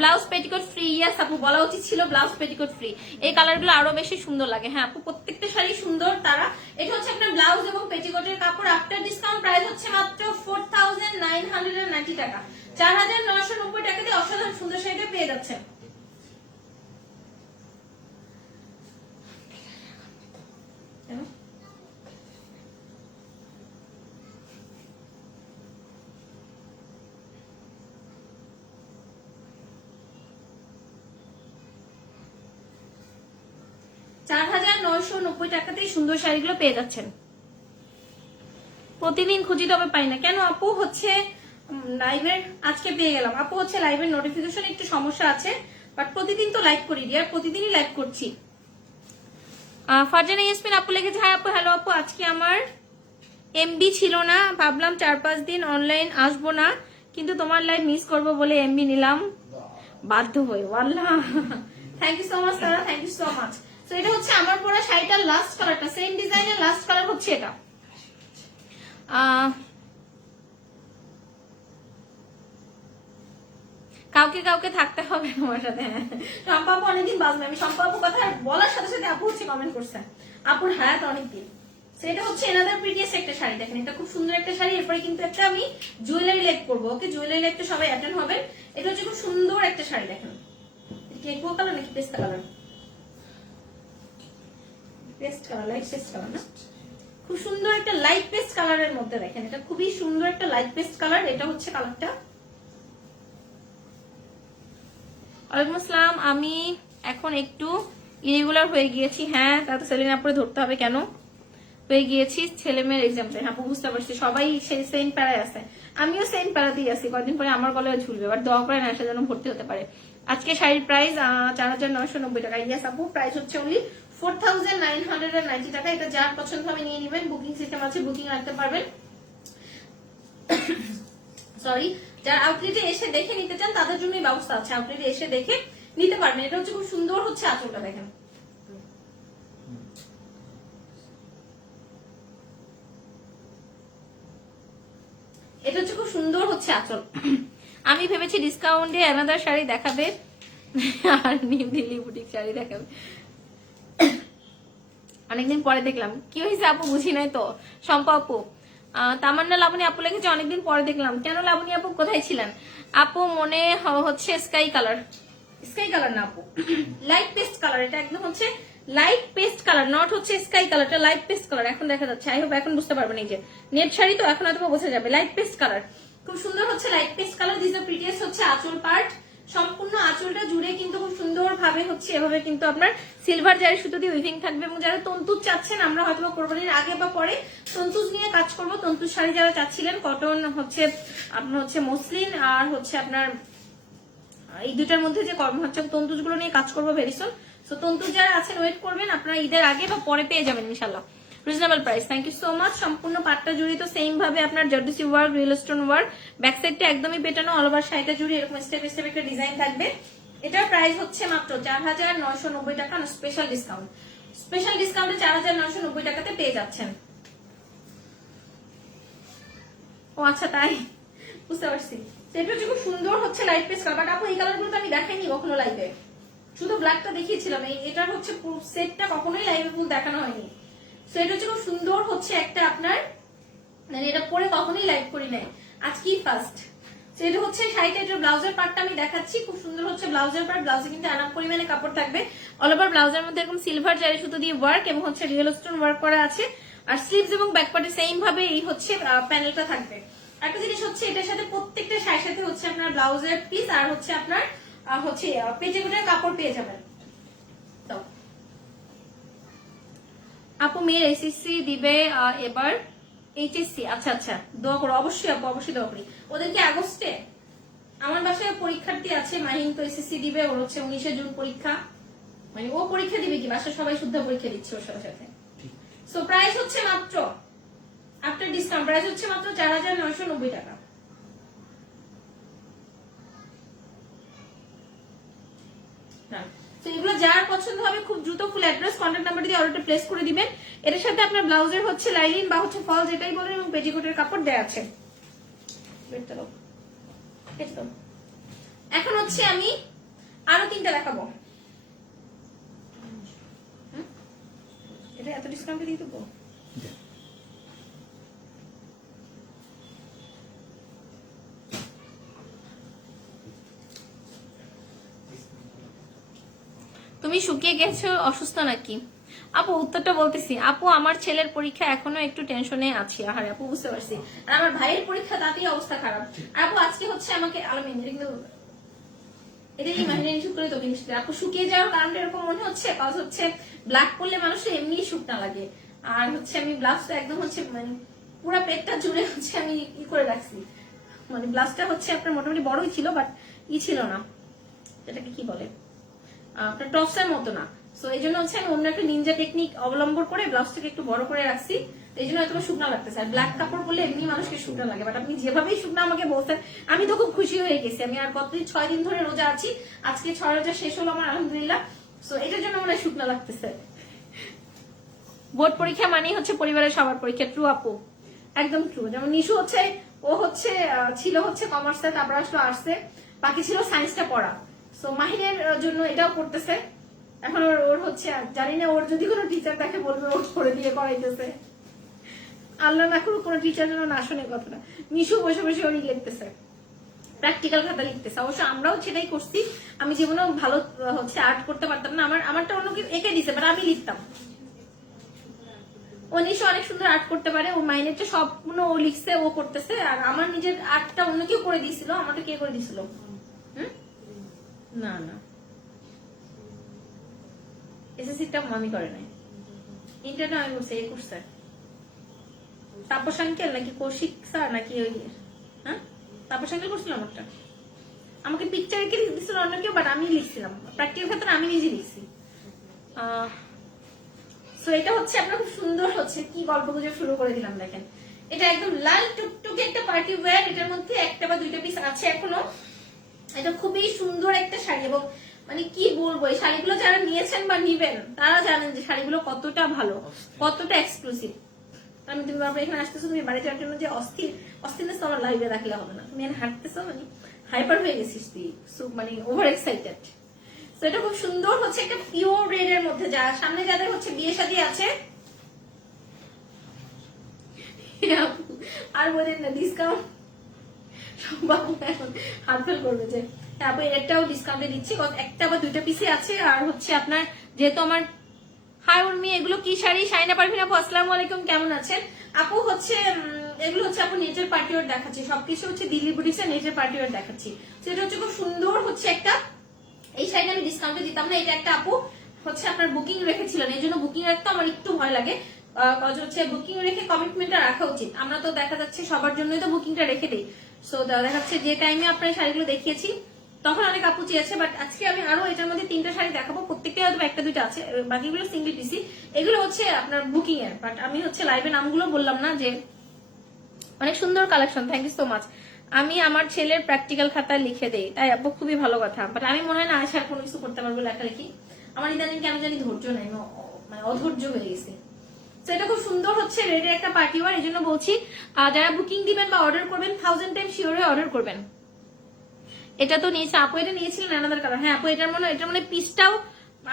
Blouse petticoat free. ইয়াস আপু, বলা উচিত ছিল ব্লাউজ পেটিকোট ফ্রি। এই কালারগুলো আরো বেশি সুন্দর লাগে। হ্যাঁ আপু, প্রত্যেকটা শাড়ি সুন্দর। তারা এটা হচ্ছে আপনার ব্লাউজ এবং পেটিকোটের কাপড়। আফটার ডিসকাউন্ট প্রাইস হচ্ছে মাত্র 4990 টাকা। 4990 টাকা দিয়ে অসাধারণ সুন্দর শাড়িটা পেয়ে যাচ্ছেন। টাকাতেই সুন্দর শাড়িগুলো পেয়ে যাচ্ছেন। প্রতিদিন খুঁজি তবে পাই না কেন আপু? হচ্ছে লাইভের আজকে পেয়ে গেলাম আপু, হচ্ছে লাইভের নোটিফিকেশন একটু সমস্যা আছে, বাট প্রতিদিন তো লাইভ করি আর প্রতিদিনই লাইভ করছি। ফারজানা ইয়াসমিন আপু লিখেছে, হাই আপু, হ্যালো আপু, আজকে আমার এমবি ছিল না, ভাবলাম 4-5 দিন অনলাইন আসবো না, কিন্তু তোমার লাইভ মিস করবো বলে এমবি নিলাম বাধ্য হয়ে। ওয়াল্লাহ, থ্যাংক ইউ সো মাচ তারা, থ্যাংক ইউ সো মাচ। তো এটা হচ্ছে আমার পরা শাড়িটার লাস্ট কালারটা, সেম ডিজাইনের লাস্ট কালার হচ্ছে এটা। কাউকে কাউকে থাকতে হবে আমার সাথে। শম্পা আপু অনেকদিন বাজবে, আমি শম্পা আপু কথা বলার সাথে সাথে আপু হচ্ছে কমেন্ট করছে, আপুর হায়াত অনেকদিন। সেটা হচ্ছে এনাদের প্রিটিয়েস্ট একটা শাড়ি, দেখেন এটা খুব সুন্দর একটা শাড়ি। এরপরে কিন্তু একটা আমি জুয়েলারি লাইভ করবো, ওকে জুয়েলারি লাইভটা সবাই অ্যাটেন্ড হবেন। এটা হচ্ছে খুব সুন্দর একটা শাড়ি, দেখেন কেকো কালার নাকি পেস্তা colour? Paste colour, light paste colour না, খুব সুন্দর একটা লাইট পেস্ট কালারের মধ্যে। দেখেন এটা খুবই সুন্দর একটা লাইট পেস্ট কালার, এটা হচ্ছে কালারটা। ওয়ালাইকুম আসসালাম, আমি এখন একটু ইরেগুলার হয়ে গিয়েছি। হ্যাঁ তা তো সেলিনা আপুরে ধরতে হবে, কেন হয়ে গিয়েছি? ছেলে মেয়ের এক্সাম চাই। হ্যাঁ বুঝতে পারছি, সবাই সেই সেম প্যারায় আছে, আমিও সেম প্যারাতেই আছি। কয়েকদিন পরে আমার গলায় ঝুলবে, বাট দোয়া করে না সে যেন ভর্তি হতে পারে। আজকে শাড়ির প্রাইস 4990 টাকা। ইয়াস আপু, প্রাইস হচ্ছে অনলি 4990 টাকা। এটা যার পছন্দ হবে নিয়ে নেবেন, বুকিং সিস্টেম আছে, বুকিং রাখতে পারবেন। সরি, যারা আউটলেটে এসে দেখে নিতে চান তাদের জন্যই ব্যবস্থা আছে, আউটলেটে এসে দেখে নিতে পারবেন। এটা হচ্ছে খুব সুন্দর হচ্ছে আঁচলটা, দেখেন এটা হচ্ছে খুব সুন্দর হচ্ছে আঁচল। আমি ভেবেছি ডিসকাউন্টে অ্যানাদার শাড়ি দেখাবে আর নিউ দিল্লি বুটিক শাড়ি দেখাবে। অনেকদিন পরে দেখলাম, কি হয়েছে আপু বুঝি নাই তো। শম্পা আপু, তামান্না লাবণী আপু লিখেছে, অনেকদিন পরে দেখলাম। কেন লাবণী আপু কোথায় ছিলেন? আপু মনে হচ্ছে স্কাই কালার, স্কাই কালার না আপু, লাইট পেস্ট কালার। এটা একদম হচ্ছে লাইট পেস্ট কালার, নট হচ্ছে স্কাই কালারটা, লাইট পেস্ট কালার। এখন দেখা যাচ্ছে, আই হোপ এখন বুঝতে পারবেন, এই যে নেট শাড়ি তো এখন হয়তো বোঝা যাবে। লাইট পেস্ট কালার, খুব সুন্দর হচ্ছে light paste colour. This the prettiest হচ্ছে আঁচল পার্ট, সম্পূর্ণ আঁচলটা জুড়ে কিন্তু খুব সুন্দর ভাবে হচ্ছে এভাবে কিন্তু আপনার সিলভার জারি সুতো দিয়ে উইভিং থাকবে। এবং যারা তন্তুজ চাচ্ছেন, আমরা হয়তো কোরবানির আগে বা পরে তন্তুজ নিয়ে কাজ করব। তন্তুজ শাড়ি যারা চাচ্ছিলেন, কটন হচ্ছে আপনার হচ্ছে মসলিন আর হচ্ছে আপনার এই দুটার মধ্যে যে হচ্ছে তন্তুজ গুলো নিয়ে কাজ করবো ভেরিসন। সো তন্তুজ যারা আছেন ওয়েট করবেন, আপনারা ঈদের আগে বা পরে পেয়ে যাবেন ইনশাল্লাহ। Reasonable price, thank you so much. সম্পূর্ণ পাটটা জুড়ি তো সেম ভাবে আপনার zardozi work, real stone work, back সাইডটা একদমই পেটানো, অল ওভার শাড়িটা জুড়ি এরকম স্টেপ স্টেপ একটা ডিজাইন থাকবে। এটার প্রাইস হচ্ছে মাত্র 4990 টাকা, স্পেশাল ডিসকাউন্ট। স্পেশাল ডিসকাউন্টে 4990 টাকাতে পেয়ে যাচ্ছেন। ও আচ্ছা তাই, বুঝতে পারছি। এটা হচ্ছে খুব সুন্দর হচ্ছে লাইট পেস্ট কালার, বাট আপু এই কালারগুলো তো আমি দেখাইনি কখনো লাইভে, শুধু ব্ল্যাকটা দেখিয়েছিলাম। এটার হচ্ছে সেটটা কখনোই লাইভে ফুল দেখানো হয়নি। সো এটা হচ্ছে খুব সুন্দর হচ্ছে একটা আপনার, মানে এটা পরে কখনোই লাইভ করি নাই, আজকেই ফার্স্ট। তো এটা হচ্ছে শাড়িটা, এটা ব্লাউজের পার্টটা আমি দেখাচ্ছি, খুব সুন্দর হচ্ছে ব্লাউজের পার্ট। ব্লাউজে কিন্তু আনাপ পরিমাণে কাপড় থাকবে, অল ওভার ব্লাউজের মধ্যে এরকম সিলভার জারি সুতো দিয়ে ওয়ার্ক এবং হচ্ছে রিয়েল স্টোন ওয়ার্ক করা আছে। আর স্লিভস এবং ব্যাক পার্টে সেম ভাবে এই হচ্ছে প্যানেলটা থাকবে। একটা জিনিস হচ্ছে এটার সাথে প্রত্যেকটা শাড়ির সাথে হচ্ছে আপনার ব্লাউজের পিস আর হচ্ছে আপনার হচ্ছে পেটিকোটের কাপড় পেয়ে যাবেন। তো আপু মেয়ের এসএসসি দিবে এবার, এইচএসসি, আচ্ছা আচ্ছা, দোয়া করো অবশ্যই আপু, অবশ্যই দোয়া করি। ওদেরকে আগস্টে, আমার বাসায় পরীক্ষার্থী আছে মাহিন, তো এসএসসি দিবে, ওর হচ্ছে 19শে জুন পরীক্ষা। মানে ও পরীক্ষা দিবে কি, বাসায় সবাই শুদ্ধ পরীক্ষা দিচ্ছে ওর সাথে সাথে। সো প্রাইস হচ্ছে মাত্র, আফটার ডিসকাউন্ট প্রাইস হচ্ছে মাত্র 4990 টাকা। তো এগুলো যার পছন্দ হবে খুব দ্রুত ফুল অ্যাড্রেস, কন্ট্যাক্ট নাম্বার দিয়ে অর্ডারটা প্লেস করে দিবেন। এর সাথে আপনার ব্লাউজের হচ্ছে লাইনিং বা হচ্ছে ফল যেটাই বলেন এবং পেটিকোটের কাপড় দেয়া আছে। এখন হচ্ছে আমি আরো 3টা দেখাবো। এটা এত ডিসকাউন্টে দিয়ে দেবো? তুমি শুকিয়ে গেছো, অসুস্থ নাকি? আপু উত্তরটা বলতেছি। আপু আমার ছেলের পরীক্ষা, এখনো একটু টেনশনে আছি। আহারে আপু বুঝতে পারছি। আর আমার ভাইয়ের পরীক্ষা, তাতেই অবস্থা খারাপ। আর আপু আজকে হচ্ছে আমাকে আলমিন কিন্তু এটাই মাহিনা ইস্যু করে তো জিনিসটা আপু শুকিয়ে যাওয়ার কারণটা এরকম মনে হচ্ছে, কজ হচ্ছে ব্ল্যাক করলে মানুষের এমনি শুকনা লাগে। আর হচ্ছে আমি ব্লাউজটা একদম হচ্ছে মানে পুরো পেটটা জুড়ে হচ্ছে আমি ই করে রাখছি। মানে ব্লাউজটা হচ্ছে আপনার মোটামুটি বড়ই ছিল, বাট ই ছিল না, এটাকে কি বলে, আপনার টপসের মতো না। সো এই জন্য হচ্ছে আমি অন্য একটা নিনজা টেকনিক অবলম্বন করে ব্লাউজটাকে একটু বড় করে রাখছি। এই জন্য এত শুকনা লাগতেছে। আর ব্ল্যাক কাপড় পরলে এমনি মানুষকে শুকনা লাগে, বাট আপনি যেভাবেই শুকনা আমাকে বলছেন আমি তো খুব খুশি হয়ে গেছি। আমি আর কতদিন 6 দিন ধরে রোজা আছি, আজকে 6 রোজা শেষ হলো আমার আলহামদুলিল্লাহ। সো এটার জন্য মনে হয় শুকনা লাগতেছে। বোর্ড পরীক্ষা মানেই হচ্ছে পরিবারের সবার পরীক্ষা। ট্রু আপু, একদম ট্রু। যেমন নিশু হচ্ছে ও হচ্ছে ছিল হচ্ছে কমার্সে, তারপর আসলো আর্টসে, বাকি ছিল সায়েন্সটা পড়া। সো মাহিনের জন্য এটাও করতেছে। এখন ওর হচ্ছে জানি না, ওর যদি কোনো টিচার তাকে বলবে ও করে দিয়ে করাইতেছে। আল্লাহ না করুক কোনো টিচার যেন না শুনে কথাটা। নিশু বসে বসে ওরই লিখতেছে, প্র্যাকটিক্যাল খাতা লিখতেছে। অবশ্য আমরাও সেটাই করছি। আমি জীবনেও ভালো হচ্ছে আর্ট করতে পারতাম না, আমারটা অন্য কেউ এঁকে দিছে, বাট আমি লিখতাম। ও নিশু অনেক সুন্দর আর্ট করতে পারে, ও মাইনেরটা সম্পূর্ণ ও লিখছে, ও করতেছে। আর আমার নিজের আর্টটা অন্য কেউ করে দিয়েছিল। আমারটা কে করে দিছিল? না না, এসএসসিটা আমি করে নাই, ইন্টারটা আমি করছি। একুশ স্যার, তাপস আঙ্কেল নাকি কৌশিক স্যার নাকি ওই, হ্যাঁ তাপস আঙ্কেল করছিলাম একটা। আমাকে পিকচার এঁকে দিচ্ছিল অন্য কেউ, বাট আমি লিখছিলাম। প্র্যাকটিক্যাল ক্ষেত্রে আমি নিজে লিখছি। সো এটা হচ্ছে আপনার খুব সুন্দর হচ্ছে কি গল্প গুজব শুরু করে দিলাম। দেখেন এটা একদম লাল টুকটুকে একটা পার্টি ওয়্যার। এটার মধ্যে একটা বা দুইটা পিস আছে এখনো। এটা খুবই সুন্দর একটা শাড়ি, এবং মানে কি বলবো, এই শাড়িগুলো যারা নিয়েছেন বা নিবেন তারা জানেন যে শাড়িগুলো কতটা ভালো, কতটা এক্সক্লুসিভ। আমি তুমি বারবার এখানে আসতেছো, তুমি বাড়িতে যাওয়ার জন্য যে অস্থিরনেস আমার লাইভে রাখলে হবে না। তুমি এখানে হাঁটতেছো, মানে হাইপার হয়ে গেছিস তুই, মানে ওভার এক্সাইটেড। তো এটা খুব সুন্দর হচ্ছে একটা পিওর রেড এর মধ্যে। যা সামনে যাদের হচ্ছে বিয়ে শাদী আছে, আর বলেন না ডিসকাউন্ট সম্ভব এখন হাত ফেল করবে যে তারপর এটাও ডিসকাউন্টে দিচ্ছি। একটা বা দুইটা পিসে আছে। আর হচ্ছে আপনার যেহেতু আমার, হাই উর্মি, এগুলো কি শাড়ি? শাইনা পারভিন আপু আসসালামু আলাইকুম, কেমন আছেন আপু? হচ্ছে এগুলো হচ্ছে আপু নেটের পার্টি ওয়ার দেখাচ্ছি। সবকিছু হচ্ছে দিল্লি বুটিক্সের নেটের পার্টি ওয়ার দেখাচ্ছি। সেটা হচ্ছে খুব সুন্দর হচ্ছে একটা, এই শাড়িটা আমি ডিসকাউন্টে দিতাম না। এটা একটা আপু হচ্ছে আপনার বুকিং রেখেছিলেন, এই জন্য বুকিং রাখতে আমার একটু ভয় লাগে। হচ্ছে বুকিং রেখে কমিটমেন্টটা রাখা উচিত। আমরা তো দেখা যাচ্ছে সবার জন্যই তো বুকিংটা রেখে দিই। সো দেখা যাচ্ছে যে টাইমে আপনার শাড়িগুলো দেখিয়েছি তখন অনেক আপু চেয়েছে, বাট আজকে আমি আরো এটার মধ্যে 3টা শাড়ি দেখাবো। প্রত্যেকটা হয়তো একটা দুইটা আছে, বাকিগুলো সিঙ্গেল পিসি। এগুলো হচ্ছে আপনার বুকিং এর, বাট আমি হচ্ছে লাইভে নামগুলো বললাম না। যে অনেক সুন্দর collection, thank you so much. আমি আমার ছেলের প্র্যাকটিক্যাল খাতা লিখে দেই, তাই আপু খুবই ভালো কথা। বাট আমি মনে হয় না আশার কোনো কিছু করতে পারবো লেখালেখি। আমার ইদানিং কেন জানি ধৈর্য নাই, মানে অধৈর্য হয়ে গেছে। তো এটা খুব সুন্দর হচ্ছে রেডের একটা পার্টি ওয়ার। এই জন্য বলছি যারা বুকিং দিবেন বা অর্ডার করবেন 1000 টাইম শিওর হয়ে অর্ডার করবেন। এটা তো নিয়েছে আপু, এটা নিয়েছিলেন অ্যানাদার কালার। হ্যাঁ আপু, এটার মনে পিসটাও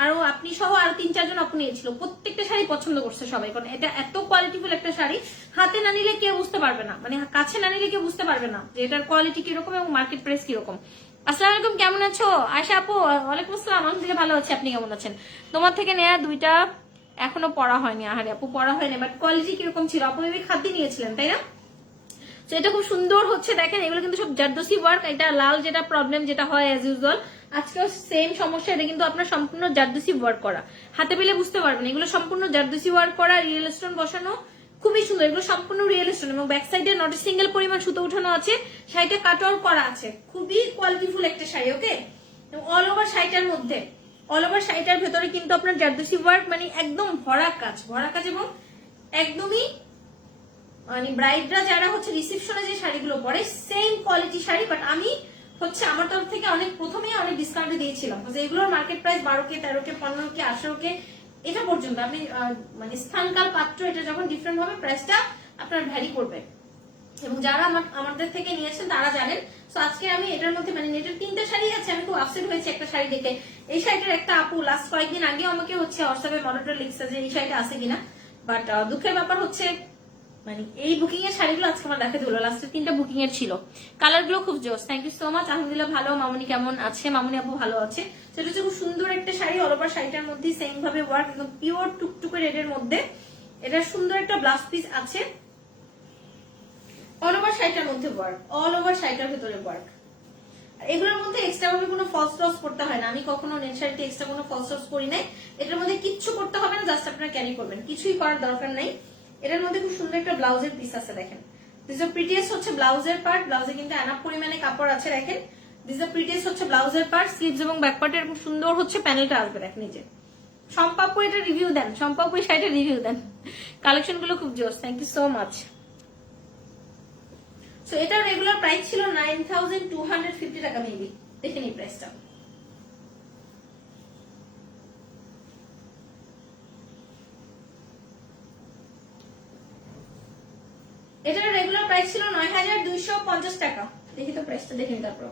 আরো আপনি সহ আরো 3-4 জন আপু নিয়েছিল। প্রত্যেকটা শাড়ি পছন্দ করছে সবাই, কারণ এটা এত কোয়ালিটিফুল একটা শাড়ি। হাতে না নিলে কেউ বুঝতে পারবে না, মানে কাছে না নিলে কেউ বুঝতে পারবে না যে এটার কোয়ালিটি কিরকম এবং মার্কেট প্রাইস কিরকম। আসসালামু আলাইকুম, কেমন আছো আয়শা আপু? ওয়ালাইকুম আসসালাম, আলহামদুলিল্লাহ ভালো আছি, আপনি কেমন আছেন? তোমার থেকে নেয়া 2টা এখনো পড়া হয়নি। আহারে আপু পড়া হয়নি, বাট কোয়ালিটি কিরকম ছিল? আপু মেবি খাদ্য নিয়েছিলেন তাই না? তো এটা খুব সুন্দর হচ্ছে। দেখেন এগুলো কিন্তু সব জারদোসি ওয়ার্ক। এটা লাল যেটা প্রবলেম যেটা হয় অ্যাজ ইউজুয়াল, আজকেও সেম সমস্যা। এটা কিন্তু আপনার সম্পূর্ণ জারদোসি ওয়ার্ক করা, হাতে পেলে বুঝতে পারবেন এগুলো সম্পূর্ণ জারদোসি ওয়ার্ক করা, রিয়েল স্টোন বসানো, খুবই সুন্দর। এগুলো সম্পূর্ণ রিয়েল স্টোন এবং ব্যাক সাইডে নট সিঙ্গেল পরিমাণ সুতো উঠানো আছে। শাড়িটা কাটওয়ার্ক করা আছে, খুবই কোয়ালিটিফুল একটা শাড়ি। ওকে, অল ওভার শাড়িটার মধ্যে, অল ওভার শাড়িটার ভেতরে কিন্তু আপনার জারদোসি ওয়ার্ক, মানে একদম ভরা কাজ এবং একদমই মানে ব্রাইডরা যারা হচ্ছে রিসেপশনে যে শাড়িগুলো পরে সেম কোয়ালিটি শাড়ি। বাট আমি হচ্ছে আমার তরফ থেকে অনেক প্রথমেই অনেক ডিসকাউন্টে দিয়েছিলাম। এগুলোর market price 12K, 13K, 15K, 18K এটা পর্যন্ত। আপনি মানে স্থানকাল পাত্র এটা যখন ডিফারেন্ট হবে প্রাইসটা আপনার ভ্যারি করবে। এবং যারা আমাদের থেকে নিয়েছেন তারা জানেন। তো আজকে আমি এটার মধ্যে মানে নেটের 3টা শাড়ি আছে, আমি খুব আপসেট হয়েছি একটা শাড়ি দেখে। এই শাড়িটার একটা আপু লাস্ট কয়েকদিন আগেও আমাকে হচ্ছে হোয়াটসঅ্যাপে মডারেটর লিখছে যে এই শাড়িটা আছে কিনা, বাট দুঃখের ব্যাপার হচ্ছে মানে এই বুকিং এর শাড়িগুলো আজকে আমার দেখাতে হলো, লাস্টের 3টা বুকিং এর ছিল। কালার গুলো খুব জোস। Thank you so much. আলহামদুলিল্লাহ ভালো। মামুনি কেমন আছে? মামুনি আপু ভালো আছে। সেটা হচ্ছে খুব সুন্দর একটা শাড়ি, অল ওভার শাড়িটার মধ্যে সেম ভাবে ওয়ার্ক, একদম পিওর টুকটুকে রেডের মধ্যে। এটা সুন্দর একটা ব্লাউজ পিস আছে, অল ওভার শাড়িটার মধ্যে ওয়ার্ক, অল ওভার শাড়িটার ভিতরে ওয়ার্ক। এগুলোর মধ্যে এক্সট্রা ভাবে কোনো ফলস টস করতে হয় না, আমি কখনো নেট শাড়িতে এক্সট্রা কোনো ফলস টস করি নাই। এটার মধ্যে কিচ্ছু করতে হবে না, জাস্ট আপনারা ক্যারি করবেন, কিছুই করার দরকার নাই। এটার মধ্যে খুব সুন্দর একটা ব্লাউজের পিস আছে, দেখেন দিস ইজ প্রিটিয়েস্ট হচ্ছে ব্লাউজের পার্ট। ব্লাউজে কিন্তু এনাফ পরিমাণে কাপড় আছে, দেখেন দিস ইজ প্রিটিয়েস্ট হচ্ছে ব্লাউজের পার্ট। স্লিভস এবং ব্যাক পার্টের খুব সুন্দর হচ্ছে প্যানেলটা আসবে, দেখেন নিচে। সম্পাপু এটা রিভিউ দেন, সম্পাপু এই শাড়িটা রিভিউ দেন, কালেকশন গুলো খুব জোস। Thank you so much. So এটার রেগুলার প্রাইস ছিল 9250 টাকা মেবি, দেখেন এই প্রাইসটা। এটার রেগুলার প্রাইস ছিল 9250 টাকা। দেখি তো প্রাইসটা, দেখেন তারপর।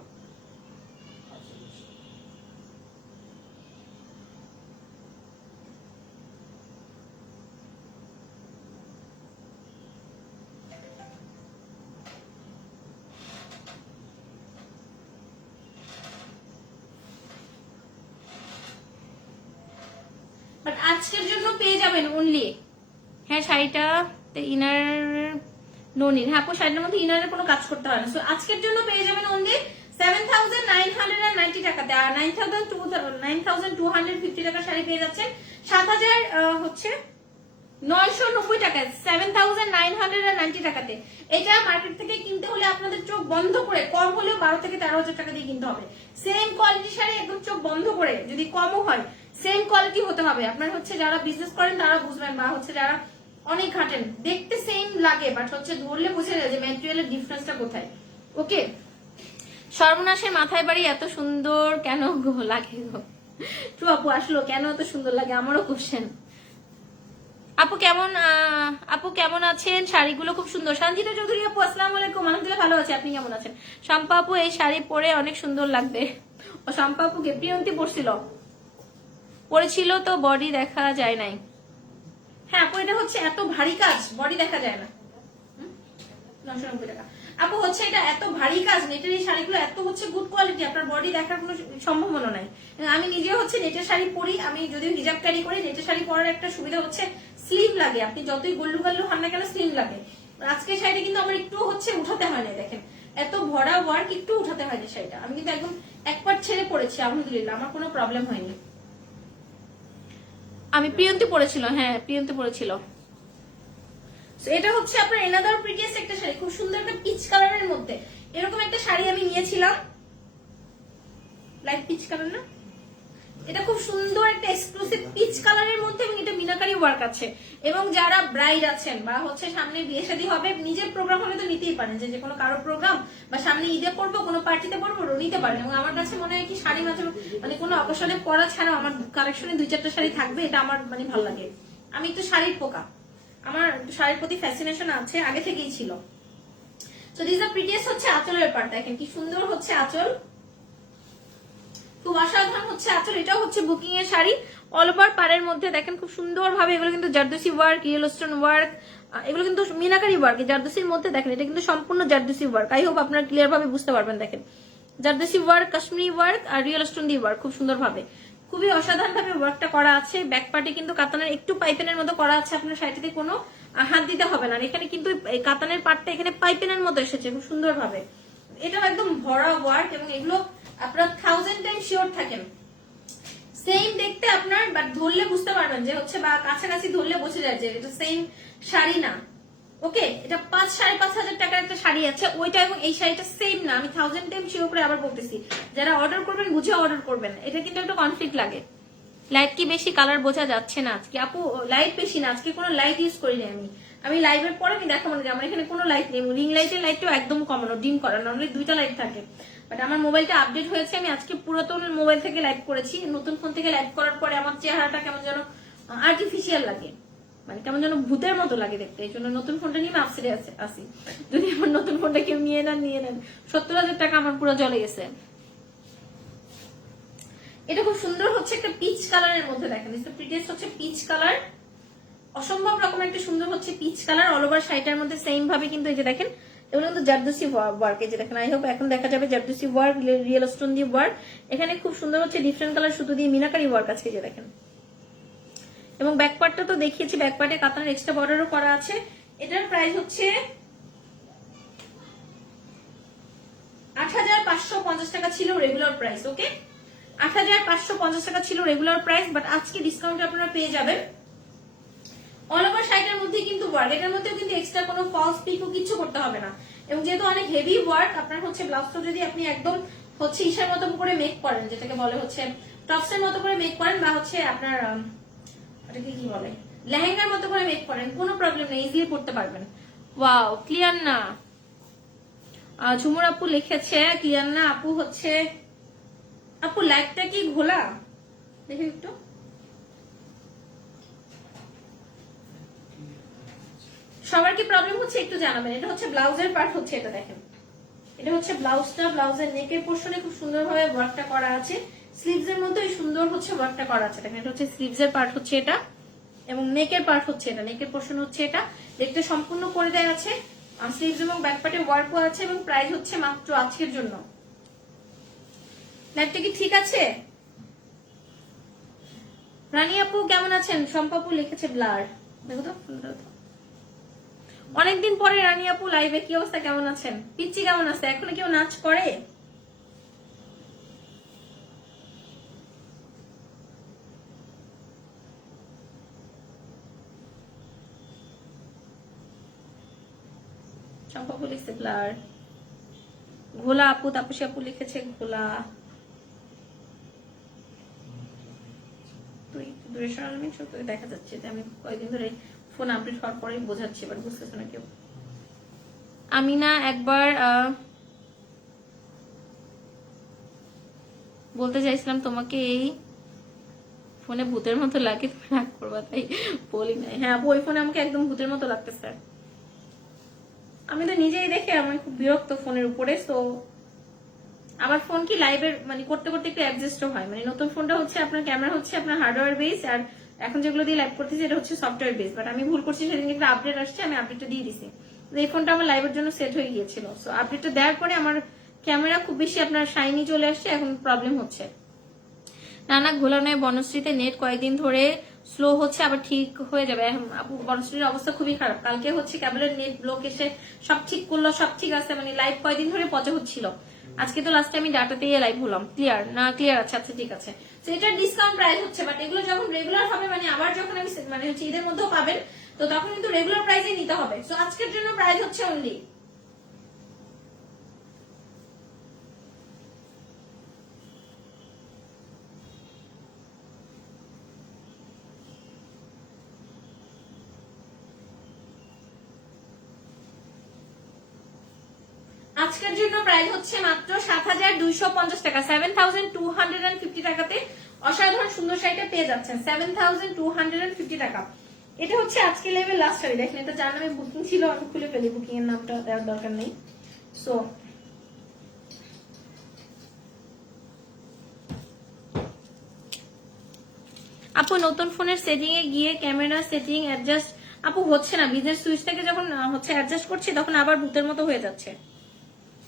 বাট আজকের জন্য পেয়ে যাবেন অনলি, হ্যাঁ শাড়িটা ইনার নোনির, হ্যাঁ আপু শাড়িটার মধ্যে ইনারের কোনো কাজ করতে হয় না। সো আজকের জন্য পেয়ে যাবেন অনলি 7990 টাকাতে, আর 9250 টাকা শাড়ি পেয়ে যাচ্ছেন 7990 টাকায়, 7990 টাকাতে। এটা মার্কেট থেকে কিনতে হলে আপনাদের চোখ বন্ধ করে, কম হলেও 12 থেকে 13,000 টাকা দিয়ে কিনতে হবে। সেম কোয়ালিটি শাড়ি একদম চোখ বন্ধ করে, যদি কমও হয় সেম কোয়ালিটি হতে হবে। আপনার হচ্ছে যারা বিজনেস করেন তারা বুঝবেন, বা হচ্ছে যারা অনেক ঘাটেন, দেখতে সেম লাগে বাট হচ্ছে ধরলে বুঝে যায় যে ম্যাটেরিয়ালের ডিফারেন্সটা কোথায়। ওকে, সর্বনাশের মাথায় বাড়ি এত সুন্দর কেন গো লাগে গো? ট্রু আপু, আসলো কেন এত সুন্দর লাগে আমারও কোশ্চেন। আপু কেমন আছেন? শাড়িগুলো খুব সুন্দর। সঞ্জিতা চৌধুরী আপু আসসালামু আলাইকুম। আলহামদুলিল্লাহ ভালো আছে, আপনি কেমন আছেন? শম্পা আপু এই শাড়ি পরে অনেক সুন্দর লাগবে। ও শম্পা আপুকে প্রিয়ন্তী পরেছিল তো বডি দেখা যায় নাই। হ্যাঁ আপু এটা হচ্ছে এত ভারী কাজ, বডি দেখা যায় না। 990 টাকা আপু হচ্ছে এটা এত ভারী কাজ, নেটের এই শাড়িগুলো এত হচ্ছে গুড কোয়ালিটি, আপনার বডি দেখার কোনো সম্ভাবনা নাই। আমি নিজেও হচ্ছে নেটের শাড়ি পরি, আমি যদিও হিজাব ক্যারি করি। নেটের শাড়ি পরার একটা সুবিধা হচ্ছে স্লিভ লাগে, আপনি যতই গল্লু গাল্লু হন না কেন স্লিভ লাগে। আজকে শাড়িটা কিন্তু আমার একটু হচ্ছে উঠাতে হয় না, দেখেন এত ভরা ওয়ার্ক, একটু উঠাতে হয়নি শাড়িটা। আমি কিন্তু একদম এক পার্ট ছেড়ে পড়েছি, আলহামদুলিল্লাহ আমার কোনো প্রবলেম হয়নি। আমি প্রিয়ন্তী পড়েছিল, হ্যাঁ প্রিয়ন্তী পড়েছিল। এটা হচ্ছে আপনার এনাদার প্রিটিয়েস্ট একটা শাড়ি, খুব সুন্দর একটা পিচ কালারের মধ্যে। এরকম একটা শাড়ি আমি নিয়েছিলাম, লাইট পিচ কালার না, এটা খুব সুন্দর একটা এক্সক্লুসিভ পিচ কালারের মধ্যে, এবং এটা মিনাকারি ওয়ার্ক আছে। এবং যারা ব্রাইড আছেন বা হচ্ছে সামনে বিয়ে শাদী হবে, নিজের প্রোগ্রাম হলে তো নিতেই পারেন, যে কোনো কারো প্রোগ্রাম বা সামনে ঈদে পড়বো, কোনো পার্টিতে পড়বো, নিতে পারেন। এবং আমার কাছে মনে হয় কি শাড়ি মাঝে মানে কোনো অকেশনে পরা ছাড়াও আমার কালেকশনে 2-4টা শাড়ি থাকবে, এটা আমার মানে ভালো লাগে। আমি একটু শাড়ির পোকা, আমার শাড়ির প্রতি ফ্যাসিনেশন আছে, আগে থেকেই ছিল। সো দিস দ্য প্রিটিয়েস্ট হচ্ছে আঁচলের পার্ট, দেখেন কি সুন্দর হচ্ছে আঁচল, খুব অসাধারণ হচ্ছে আঁচল। এটাও হচ্ছে বুকিং এর শাড়ি, অল ওভার পাড়ের মধ্যে দেখেন খুব সুন্দর ভাবে। এগুলো কিন্তু zardozi work, yellow stone work, এগুলো কিন্তু মিনাকারি ওয়ার্ক। জারদোসির মধ্যে দেখেন এটা কিন্তু সম্পূর্ণ জারদোসি ওয়ার্ক। আই হোপ আপনারা ক্লিয়ার ভাবে বুঝতে পারবেন। দেখেন জারদোসি ওয়ার্ক, কাশ্মীরি ওয়ার্ক আর রিয়েল স্টোন দি ওয়ার্ক, খুব সুন্দর ভাবে, খুবই অসাধারণ ভাবে ওয়ার্কটা করা আছে। ব্যাক পার্টে কিন্তু কাতানের একটু পাইপেনের মতো করা আছে, আপনার শাড়িটাতে কোনো হাত দিতে হবে না। এখানে কিন্তু কাতানের পার্টটা এখানে পাইপেনের মতো এসেছে খুব সুন্দর ভাবে। এটাও একদম ভরা ওয়ার্ক, এবং এগুলো আপনার 1000 টাইম শিওর থাকেন সেম দেখতে আপনার, বাট ধরলে বুঝতে পারবেন যে হচ্ছে, বা কাছাকাছি ধরলে বোঝা যায় যে এটা সেম শাড়ি না। ওকে, এটা 5-5.5 টাকার একটা শাড়ি আছে ওইটা, এবং এই শাড়িটা সেম না। আমি 1000 টাইম শিওর করে আবার বলতেছি, যারা অর্ডার করবেন বুঝে অর্ডার করবেন। এটা কিন্তু একটা কনফ্লিক্ট লাগে। লাইট কি বেশি? কালার বোঝা যাচ্ছে না আজকে আপু। লাইট বেশি না, আজকে কোনো লাইট ইউজ করিনি আমি লাইভের পরে আমি দেখাবো না যে আমার এখানে কোনো লাইট নেই। রিং লাইটের লাইটটাও একদম কমানো, ডিম করা, নর্মালি 2টা লাইট থাকে। বাট আমার মোবাইলটা আপডেট হয়েছে, আমি আজকে পুরাতন মোবাইল থেকে লাইভ করেছি। নতুন ফোন থেকে লাইভ করার পরে আমার চেহারাটা কেমন যেন আর্টিফিশিয়াল লাগে। মানে কেমন যেন ভূতের মতো লাগে দেখতে। এই জন্য নতুন ফোনটা নিয়ে আমি আপসেটে আসি। যদি আমার নতুন ফোনটা কেউ নিয়ে নেন 70,000 টাকা আমার পুরো জলে গেছে। এটা খুব সুন্দর হচ্ছে একটা পিচ কালারের মধ্যে, দেখেন প্রিটিয়েস্ট হচ্ছে পিচ কালার, অসম্ভব রকম একটা সুন্দর হচ্ছে পিচ কালার। অল ওভার শাড়িটার মধ্যে সেম ভাবে কিন্তু এই যে দেখেন এগুলো কিন্তু জারদোসি ওয়ার্ক, এই যে দেখেন আই হোপ এখন দেখা যাবে জারদোসি ওয়ার্ক, রিয়েল স্টোন দিয়ে ওয়ার্ক। এখানে খুব সুন্দর হচ্ছে ডিফারেন্ট কালার সুতো দিয়ে মিনাকারি ওয়ার্ক আছে, এই যে দেখেন। এবং ব্যাক পার্টটা তো দেখিয়েছি, ব্যাক পার্টে কাতানের এক্সট্রা বর্ডারও করা আছে। এটার প্রাইস হচ্ছে 8,550 টাকা ছিল রেগুলার প্রাইস। ওকে, 8,550 টাকা ছিল রেগুলার প্রাইস, বাট আজকে ডিসকাউন্টে আপনারা পেয়ে যাবেন। অল ওভার শাড়িটার মধ্যে কিন্তু ওয়ার্ক, এটার মধ্যেও কিন্তু এক্সট্রা কোনো ফলস পিকও কিছু করতে হবে না। এবং যেহেতু অনেক হেভি ওয়ার্ক, আপনার হচ্ছে ব্লাউজটা যদি আপনি একদম হচ্ছে ইসার মতো করে মেক করেন, যেটাকে বলে হচ্ছে টপসের মতো করে মেক করেন, বা হচ্ছে আপনার এটাকে কি বলে লেহেঙ্গার মতো করে মেক করেন, কোনো প্রবলেম নেই, ইজিলি পড়তে পারবেন। ওয়াও, ক্লিয়ার না? ঝুমুর আপু লিখেছে ক্লিয়ার না আপু হচ্ছে, আপু লাইটটা কি ঘোলা দেখি একটু। সবার কি প্রবলেম হচ্ছে একটু জানাবেন। এটা হচ্ছে ব্লাউজের পার্ট হচ্ছে, এটা দেখেন, এটা হচ্ছে ব্লাউজটা, ব্লাউজের নেকের পোর্শনে খুব সুন্দরভাবে ওয়ার্কটা করা আছে, স্লিভস এর মধ্যে সুন্দর হচ্ছে ওয়ার্কটা করা আছে। দেখেন এটা হচ্ছে স্লিভস এর পার্ট হচ্ছে এটা, এবং নেকের পার্ট হচ্ছে এটা, নেকের পোর্শন হচ্ছে এটা, দেখতে সম্পূর্ণ করে দেওয়া আছে। স্লিভস এবং ব্যাক পার্টে ওয়ার্কও আছে, এবং প্রাইস হচ্ছে মাত্র আজকের জন্য। লাইটটা কি ঠিক আছে? রানী আপু কেমন আছেন? শম্পাপু লিখেছে ব্লার, দেখো তো অনেকদিন পরে রানী আপু লাইভে, কি অবস্থা, কেমন আছেন? পিচ্চি কেমন আছে? এখনো কেউ নাচ করে? শম্পাপু লিখছে ব্লার, ঘোলা আপু, তাপসী আপু লিখেছে ঘোলা। তুই দূরে সরানো দেখা যাচ্ছে যে আমি কয়েকদিন ধরে ফোন আপডেট হওয়ার পরে বোঝাচ্ছি, এবার বুঝতেছে না কেউ। আমি না একবার বলতে চাইছিলাম তোমাকে এই ফোনে ভূতের মতো লাগে, তুমি রাগ করবা তাই বলি নাই। হ্যাঁ আপু, ওই ফোনে আমাকে একদম ভূতের মতো লাগতেছে। আমি তো নিজেই দেখে আমি খুব বিরক্ত ফোনের উপরে। তো আবার ফোন কি লাইভের মানে করতে করতে একটু অ্যাডজাস্টও হয়, মানে নতুন ফোনটা হচ্ছে আপনার ক্যামেরা হচ্ছে আপনার হার্ডওয়্যার বেস, আর এখন যেগুলো দিয়ে লাইভ করতেছি এটা হচ্ছে সফটওয়্যার বেস। বাট আমি ভুল করছি, সেদিন একটা আপডেট আসছে, আমি আপডেটটা দিয়ে দিছি। এই ফোনটা আমার লাইভের জন্য সেট হয়ে গিয়েছিল, সো আপডেটটা দেওয়ার পরে আমার ক্যামেরা খুব বেশি আপনার শাইনি চলে আসছে, এখন প্রবলেম হচ্ছে। নানা ঘোলা নয়, বনশ্রীতে নেট কয়েকদিন ধরে স্লো হচ্ছে, আবার ঠিক হয়ে যাবে। আপু বনশ্রীর অবস্থা খুবই খারাপ, কালকে হচ্ছে কেবলের নেট ব্লক এসে সব ঠিক করলো, সব ঠিক আছে, মানে লাইভ কয়েকদিন ধরে পচা হচ্ছিল। আজকে তো লাস্টে আমি ডাটাতেই লাইভ হলাম। ক্লিয়ার না? ক্লিয়ার আছে, আচ্ছা ঠিক আছে। তো এটার ডিসকাউন্ট প্রাইস হচ্ছে, বাট এগুলো যখন রেগুলার হবে, মানে আবার যখন আমি মানে হচ্ছে ঈদের মধ্যেও পাবেন, তো তখন কিন্তু রেগুলার প্রাইসে নিতে হবে। তো আজকের জন্য প্রাইস হচ্ছে অনলি আজকের জন্য প্রাইস হচ্ছে মাত্র 7,250 টাকা, 7,250 টাকাতে অসাধারণ সুন্দর শাড়িটা পেয়ে যাচ্ছেন 7,250 টাকা। এটা হচ্ছে আজকে লেভেল লাস্ট শাড়ি। দেখেন এটা যার নামে বুকিং ছিল, আমি খুলে ফেলি, বুকিং এর নামটা দেওয়ার দরকার নেই। সো আপু নতুন ফোনের সেটিং এ গিয়ে ক্যামেরা সেটিং অ্যাডজাস্ট আপু হচ্ছে না, বিজনেস সুইচটাকে যখন হচ্ছে অ্যাডজাস্ট করছি তখন আবার ভূতের মতো হয়ে যাচ্ছে।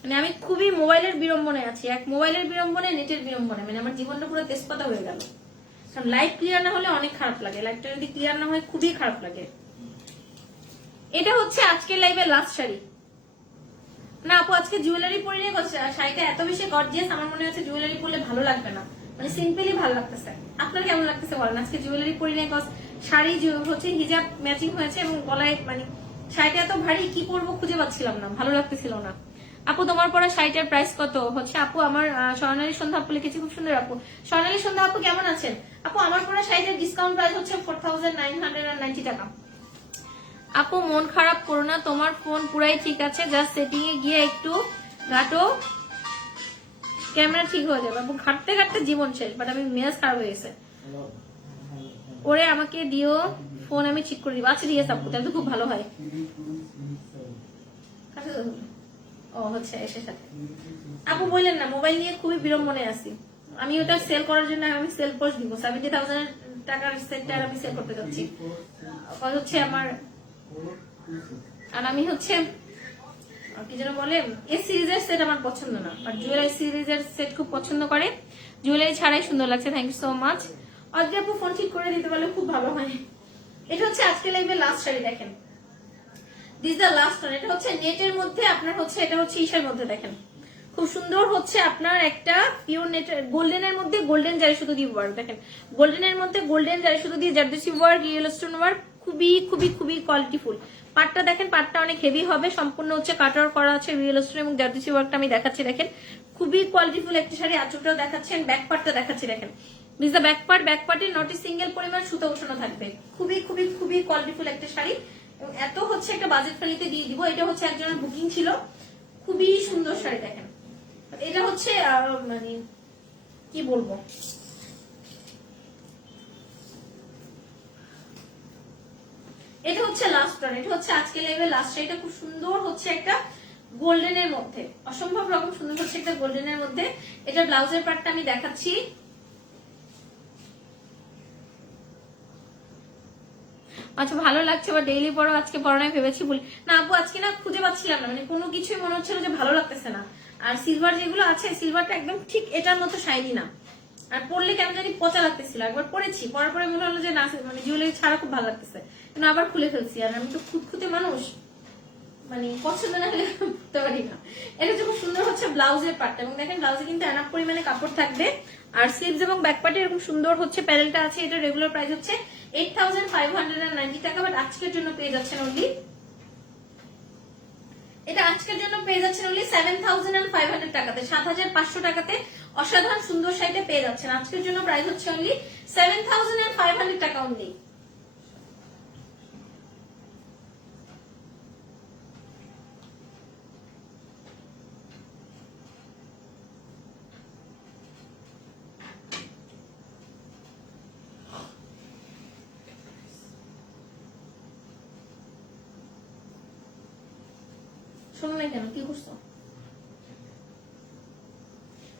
মানে আমি খুবই মোবাইলের বিড়ম্বনে আছি, এক মোবাইলের বিড়ম্বনে, নেটের বিড়ম্বনে, মানে আমার জীবনটা পুরো তেজপাতা হয়ে গেল। কারণ লাইভ ক্লিয়ার না হলে অনেক খারাপ লাগে, লাইভটা যদি ক্লিয়ার না হয় খুবই খারাপ লাগে। এটা হচ্ছে আজকের লাইভের লাস্ট শাড়ি। না আপু আজকে জুয়েলারি পরে নিয়ে শাড়িটা এত বেশি গর্জিয়াস, আমার মনে হচ্ছে জুয়েলারি পরলে ভালো লাগবে না, মানে সিম্পলি ভালো লাগতেছে। আপনার কেমন লাগতেছে বলেন? আজকে জুয়েলারি পরে নিয়ে শাড়ি হচ্ছে হিজাব ম্যাচিং হয়েছে, এবং গলায় মানে শাড়িটা এত ভারী, কি পরবো খুঁজে পাচ্ছিলাম না, ভালো লাগতেছিল না। আপু তোমার পরা শাড়িটার প্রাইস কত? হচ্ছে আপু আমার স্বর্ণালী সন্ধ্যা আপু লিখেছি, খুব সুন্দর আপু। স্বর্ণালী সন্ধ্যা আপু কেমন আছেন? আপু আমার পরা শাড়িটার ডিসকাউন্ট প্রাইস হচ্ছে 4,990 টাকা। আপু মন খারাপ করো না, তোমার ফোন পুরাই ঠিক আছে, জাস্ট সেটিং এ গিয়ে একটু ঘাটো, ক্যামেরা ঠিক হয়ে যাবে। আপু ঘাটতে ঘাটতে জীবন শেষ, বাট আমি মেজাজ খারাপ হয়ে গেছে। ওরে আমাকে দিও ফোন আমি ঠিক করে দিব। আচ্ছা ঠিক আছে আপু, তাহলে তো খুব ভালো হয়। ও হচ্ছে এসের সাথে আপু বললেন না, মোবাইল নিয়ে খুবই বিড়ম্বনায় আছি। আমি ওটা সেল করার জন্য আমি সেল পোস্ট দিব, 70,000 টাকার সেটটা আমি সেল করতে যাচ্ছি। হচ্ছে আমার, আর আমি হচ্ছে কি যেন বলে, এই সিরিজের সেট আমার পছন্দ না, আর জুয়েলারি সিরিজের সেট খুব পছন্দ করে। জুয়েলারি ছাড়াই সুন্দর লাগছে। Thank you so much. আজকে আপু ফোন ঠিক করে দিতে পারলে খুব ভালো হয়। এটা হচ্ছে আজকে লাইভে লাস্ট শাড়ি, দেখেন দিস দ্য লাস্ট ওয়ান। এটা হচ্ছে নেটের মধ্যে আপনার হচ্ছে, এটা হচ্ছে ইসের মধ্যে, দেখেন খুব সুন্দর হচ্ছে আপনার একটা পিওর নেট, গোল্ডেনের মধ্যে গোল্ডেন জারি সুতো দিয়ে ওয়ার্ক, দেখেন গোল্ডেনের মধ্যে গোল্ডেন জারি সুতো দিয়ে zardozi work, real stone work, খুবই খুবই খুবই কোয়ালিটিফুল। পাটটা দেখেন, পাটটা অনেক হেভি হবে, সম্পূর্ণ হচ্ছে কাটার করা আছে রিয়েল স্টোন এবং জারদোসি ওয়ার্কটা আমি দেখাচ্ছি, দেখেন খুবই কোয়ালিটিফুল একটা শাড়ি। আঁচলটাও দেখাচ্ছেন, ব্যাক পার্টটা দেখাচ্ছি, দেখেন this the back part. Back পার্টে নটি সিঙ্গেল পরিমাণ সুতো ওঠানো থাকবে, খুবই খুবই খুবই কোয়ালিটিফুল একটা শাড়ি। এবং এত হচ্ছে একটা বাজেট ফ্রেন্ডলিতে দিয়ে দিব। এটা হচ্ছে একজনের বুকিং ছিল, খুবই সুন্দর শাড়ি দেখেন। এটা হচ্ছে মানে কি বলবো, এটা হচ্ছে লাস্ট ওয়ান। এটা হচ্ছে আজকে লাইভে লাস্ট শাড়িটা, খুব সুন্দর হচ্ছে একটা গোল্ডেনের মধ্যে, অসম্ভব রকম সুন্দর হচ্ছে একটা গোল্ডেনের মধ্যে। এটা ব্লাউজের পার্টটা আমি দেখাচ্ছি। আচ্ছা ভালো লাগছে, বা ডেইলি পড়ো, আজকে পড়ো না ভেবেছি বলি না আপু, আজকে না খুঁজে পাচ্ছিলাম না, মানে কোনো কিছুই মনে হচ্ছিল যে ভালো লাগতেছে না। আর সিলভার যেগুলো আছে, সিলভারটা একদম ঠিক এটার মতো শাইনি না, আর পরলে কেমন জানি পচা লাগতেছিল। একবার পরেছি, পরার পরে মনে হলো যে না, মানে জুয়েলারি ছাড়া খুব ভালো লাগতেছে, কিন্তু আবার খুলে ফেলছি। আর আমি তো খুঁতখুঁতে মানুষ, মানে পছন্দ না হলে করতে পারি না। এটা হচ্ছে খুব সুন্দর হচ্ছে ব্লাউজের পার্টটা, এবং দেখেন ব্লাউজে কিন্তু এনাফ পরিমাণে কাপড় থাকবে। আর স্লিভস এবং ব্যাক পার্টে এরকম সুন্দর হচ্ছে প্যানেলটা আছে। এটা রেগুলার প্রাইস হচ্ছে 8,590 টাকা, বাট আজকের জন্য পেয়ে যাচ্ছেন অনলি, এটা আজকের জন্য পেয়ে যাচ্ছেন অনলি 7,500 টাকাতে, 7,500 টাকাতে অসাধারণ সুন্দর শাড়িটা পেয়ে যাচ্ছেন। আজকের জন্য প্রাইস হচ্ছে অনলি 7,500 টাকা অনলি। শোনো না কেন, কি করছো?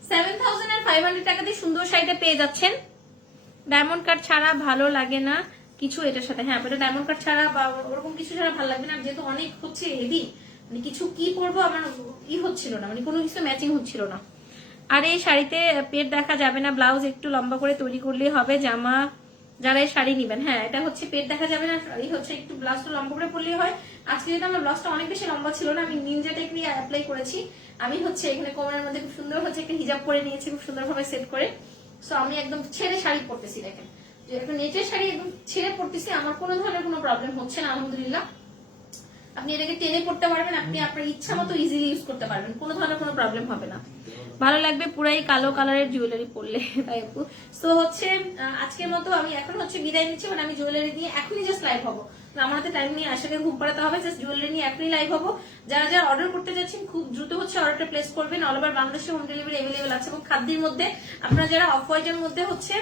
7,500 টাকাতে সুন্দর শাড়িটা পেয়ে যাচ্ছেন। ডায়মন্ড কাট ছাড়া ভালো লাগে না কিছু এটার সাথে, হ্যাঁ এটা ডায়মন্ড কাট ছাড়া বা ওরকম কিছু ছাড়া ভালো লাগবে না, যেহেতু অনেক হচ্ছে হেভি, মানে কিছু কি পরবো আমার ই হচ্ছিল না, মানে কোনো কিছু ম্যাচিং হচ্ছিল না। আর এই শাড়িতে পেট দেখা যাবে না, ব্লাউজ একটু লম্বা করে তৈরি করলেই হবে। জামা যারা এই শাড়ি নিবেন, হ্যাঁ এটা হচ্ছে পেট দেখা যাবে না, এই হচ্ছে একটু ব্লাউজটা লম্বা করে পরলেই হয়। আজকে যেহেতু আমার ব্লাউজটা অনেক বেশি লম্বা ছিল না, আমি নিনজা টেকনিক অ্যাপ্লাই করেছি। আমি হচ্ছে এখানে কোমরের মধ্যে খুব সুন্দর হচ্ছে একটা হিজাব পরে নিয়েছি, খুব সুন্দরভাবে সেট করে। সো আমি একদম ছেড়ে শাড়ি পরতেছি, দেখেন যে একটা নেটের শাড়ি একদম ছেড়ে পরতেছি, আমার কোনো ধরনের কোনো প্রবলেম হচ্ছে না আলহামদুলিল্লাহ। আপনি এটাকে টেনে পড়তে পারবেন, আপনি আপনার ইচ্ছা মতো ইজিলি ইউজ করতে পারবেন, কোনো ধরনের কোনো প্রবলেম হবে না। ভালো লাগবে পুরাই কালো কালারের জুয়েলারি পরলে, তাই আপু। সো হচ্ছে আজকের মতো আমি এখন হচ্ছে বিদায় নিচ্ছি, বাট আমি জুয়েলারি দিয়ে এখনই জাস্ট লাইভ হবো, আমার হাতে টাইম নিয়ে আশাকে ঘুম পাড়াতে হবে, জাস্ট জুয়েলারি নিয়ে এখনই লাইভ হবো। যারা যারা অর্ডার করতে যাচ্ছেন খুব দ্রুত হচ্ছে অর্ডারটা প্লেস করবেন, অল ওভার বাংলাদেশে হোম ডেলিভারি অ্যাভেলেবেল আছে। এবং খাদ্যের মধ্যে আপনারা যারা অফ হোয়াইটের মধ্যে হচ্ছে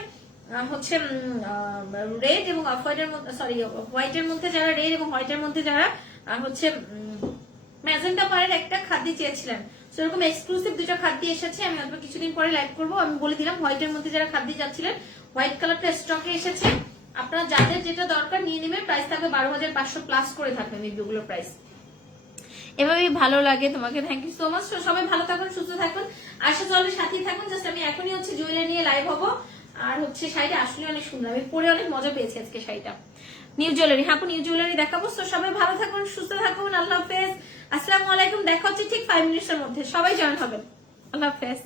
রেড এবং অফ হোয়াইটের মধ্যে, সরি হোয়াইটের মধ্যে যারা রেড এবং হোয়াইটের মধ্যে যারা হচ্ছে ম্যাজেন্টা পাড়ের একটা খাদ্য চেয়েছিলেন, সেরকম এক্সক্লুসিভ দুটো খাদ্য এসেছে। আমি হয়তো কিছুদিন পরে লাইভ করবো। আমি বলে দিলাম হোয়াইটের মধ্যে যারা খাদ্য চাচ্ছিলেন, হোয়াইট কালারটা স্টকে এসেছে, আপনারা যাদের যেটা দরকার নিয়ে নেবেন। প্রাইস থাকবে 12,500 প্লাস করে থাকবে মেয়েগুলোর প্রাইস। এভাবেই ভালো লাগে তোমাকে, থ্যাংক ইউ সো মাচ। সবাই ভালো থাকুন, সুস্থ থাকুন, আশা চলের সাথেই থাকুন। জাস্ট আমি এখনই হচ্ছে জুয়েলারি নিয়ে লাইভ হবো। আর হচ্ছে শাড়িটা আসলে অনেক সুন্দর, আমি পরে অনেক মজা পেয়েছি আজকে শাড়িটা। নিউ জুয়েলারি, হ্যাঁ নিউ জুয়েলারি দেখাবো। তো সবাই ভালো থাকুন, সুস্থ থাকুন, আল্লাহ হাফেজ, আসসালামু আলাইকুম। দেখা হচ্ছে ঠিক 5 মিনিটের মধ্যে, সবাই জয়েন হবেন। আল্লাহ হাফেজ।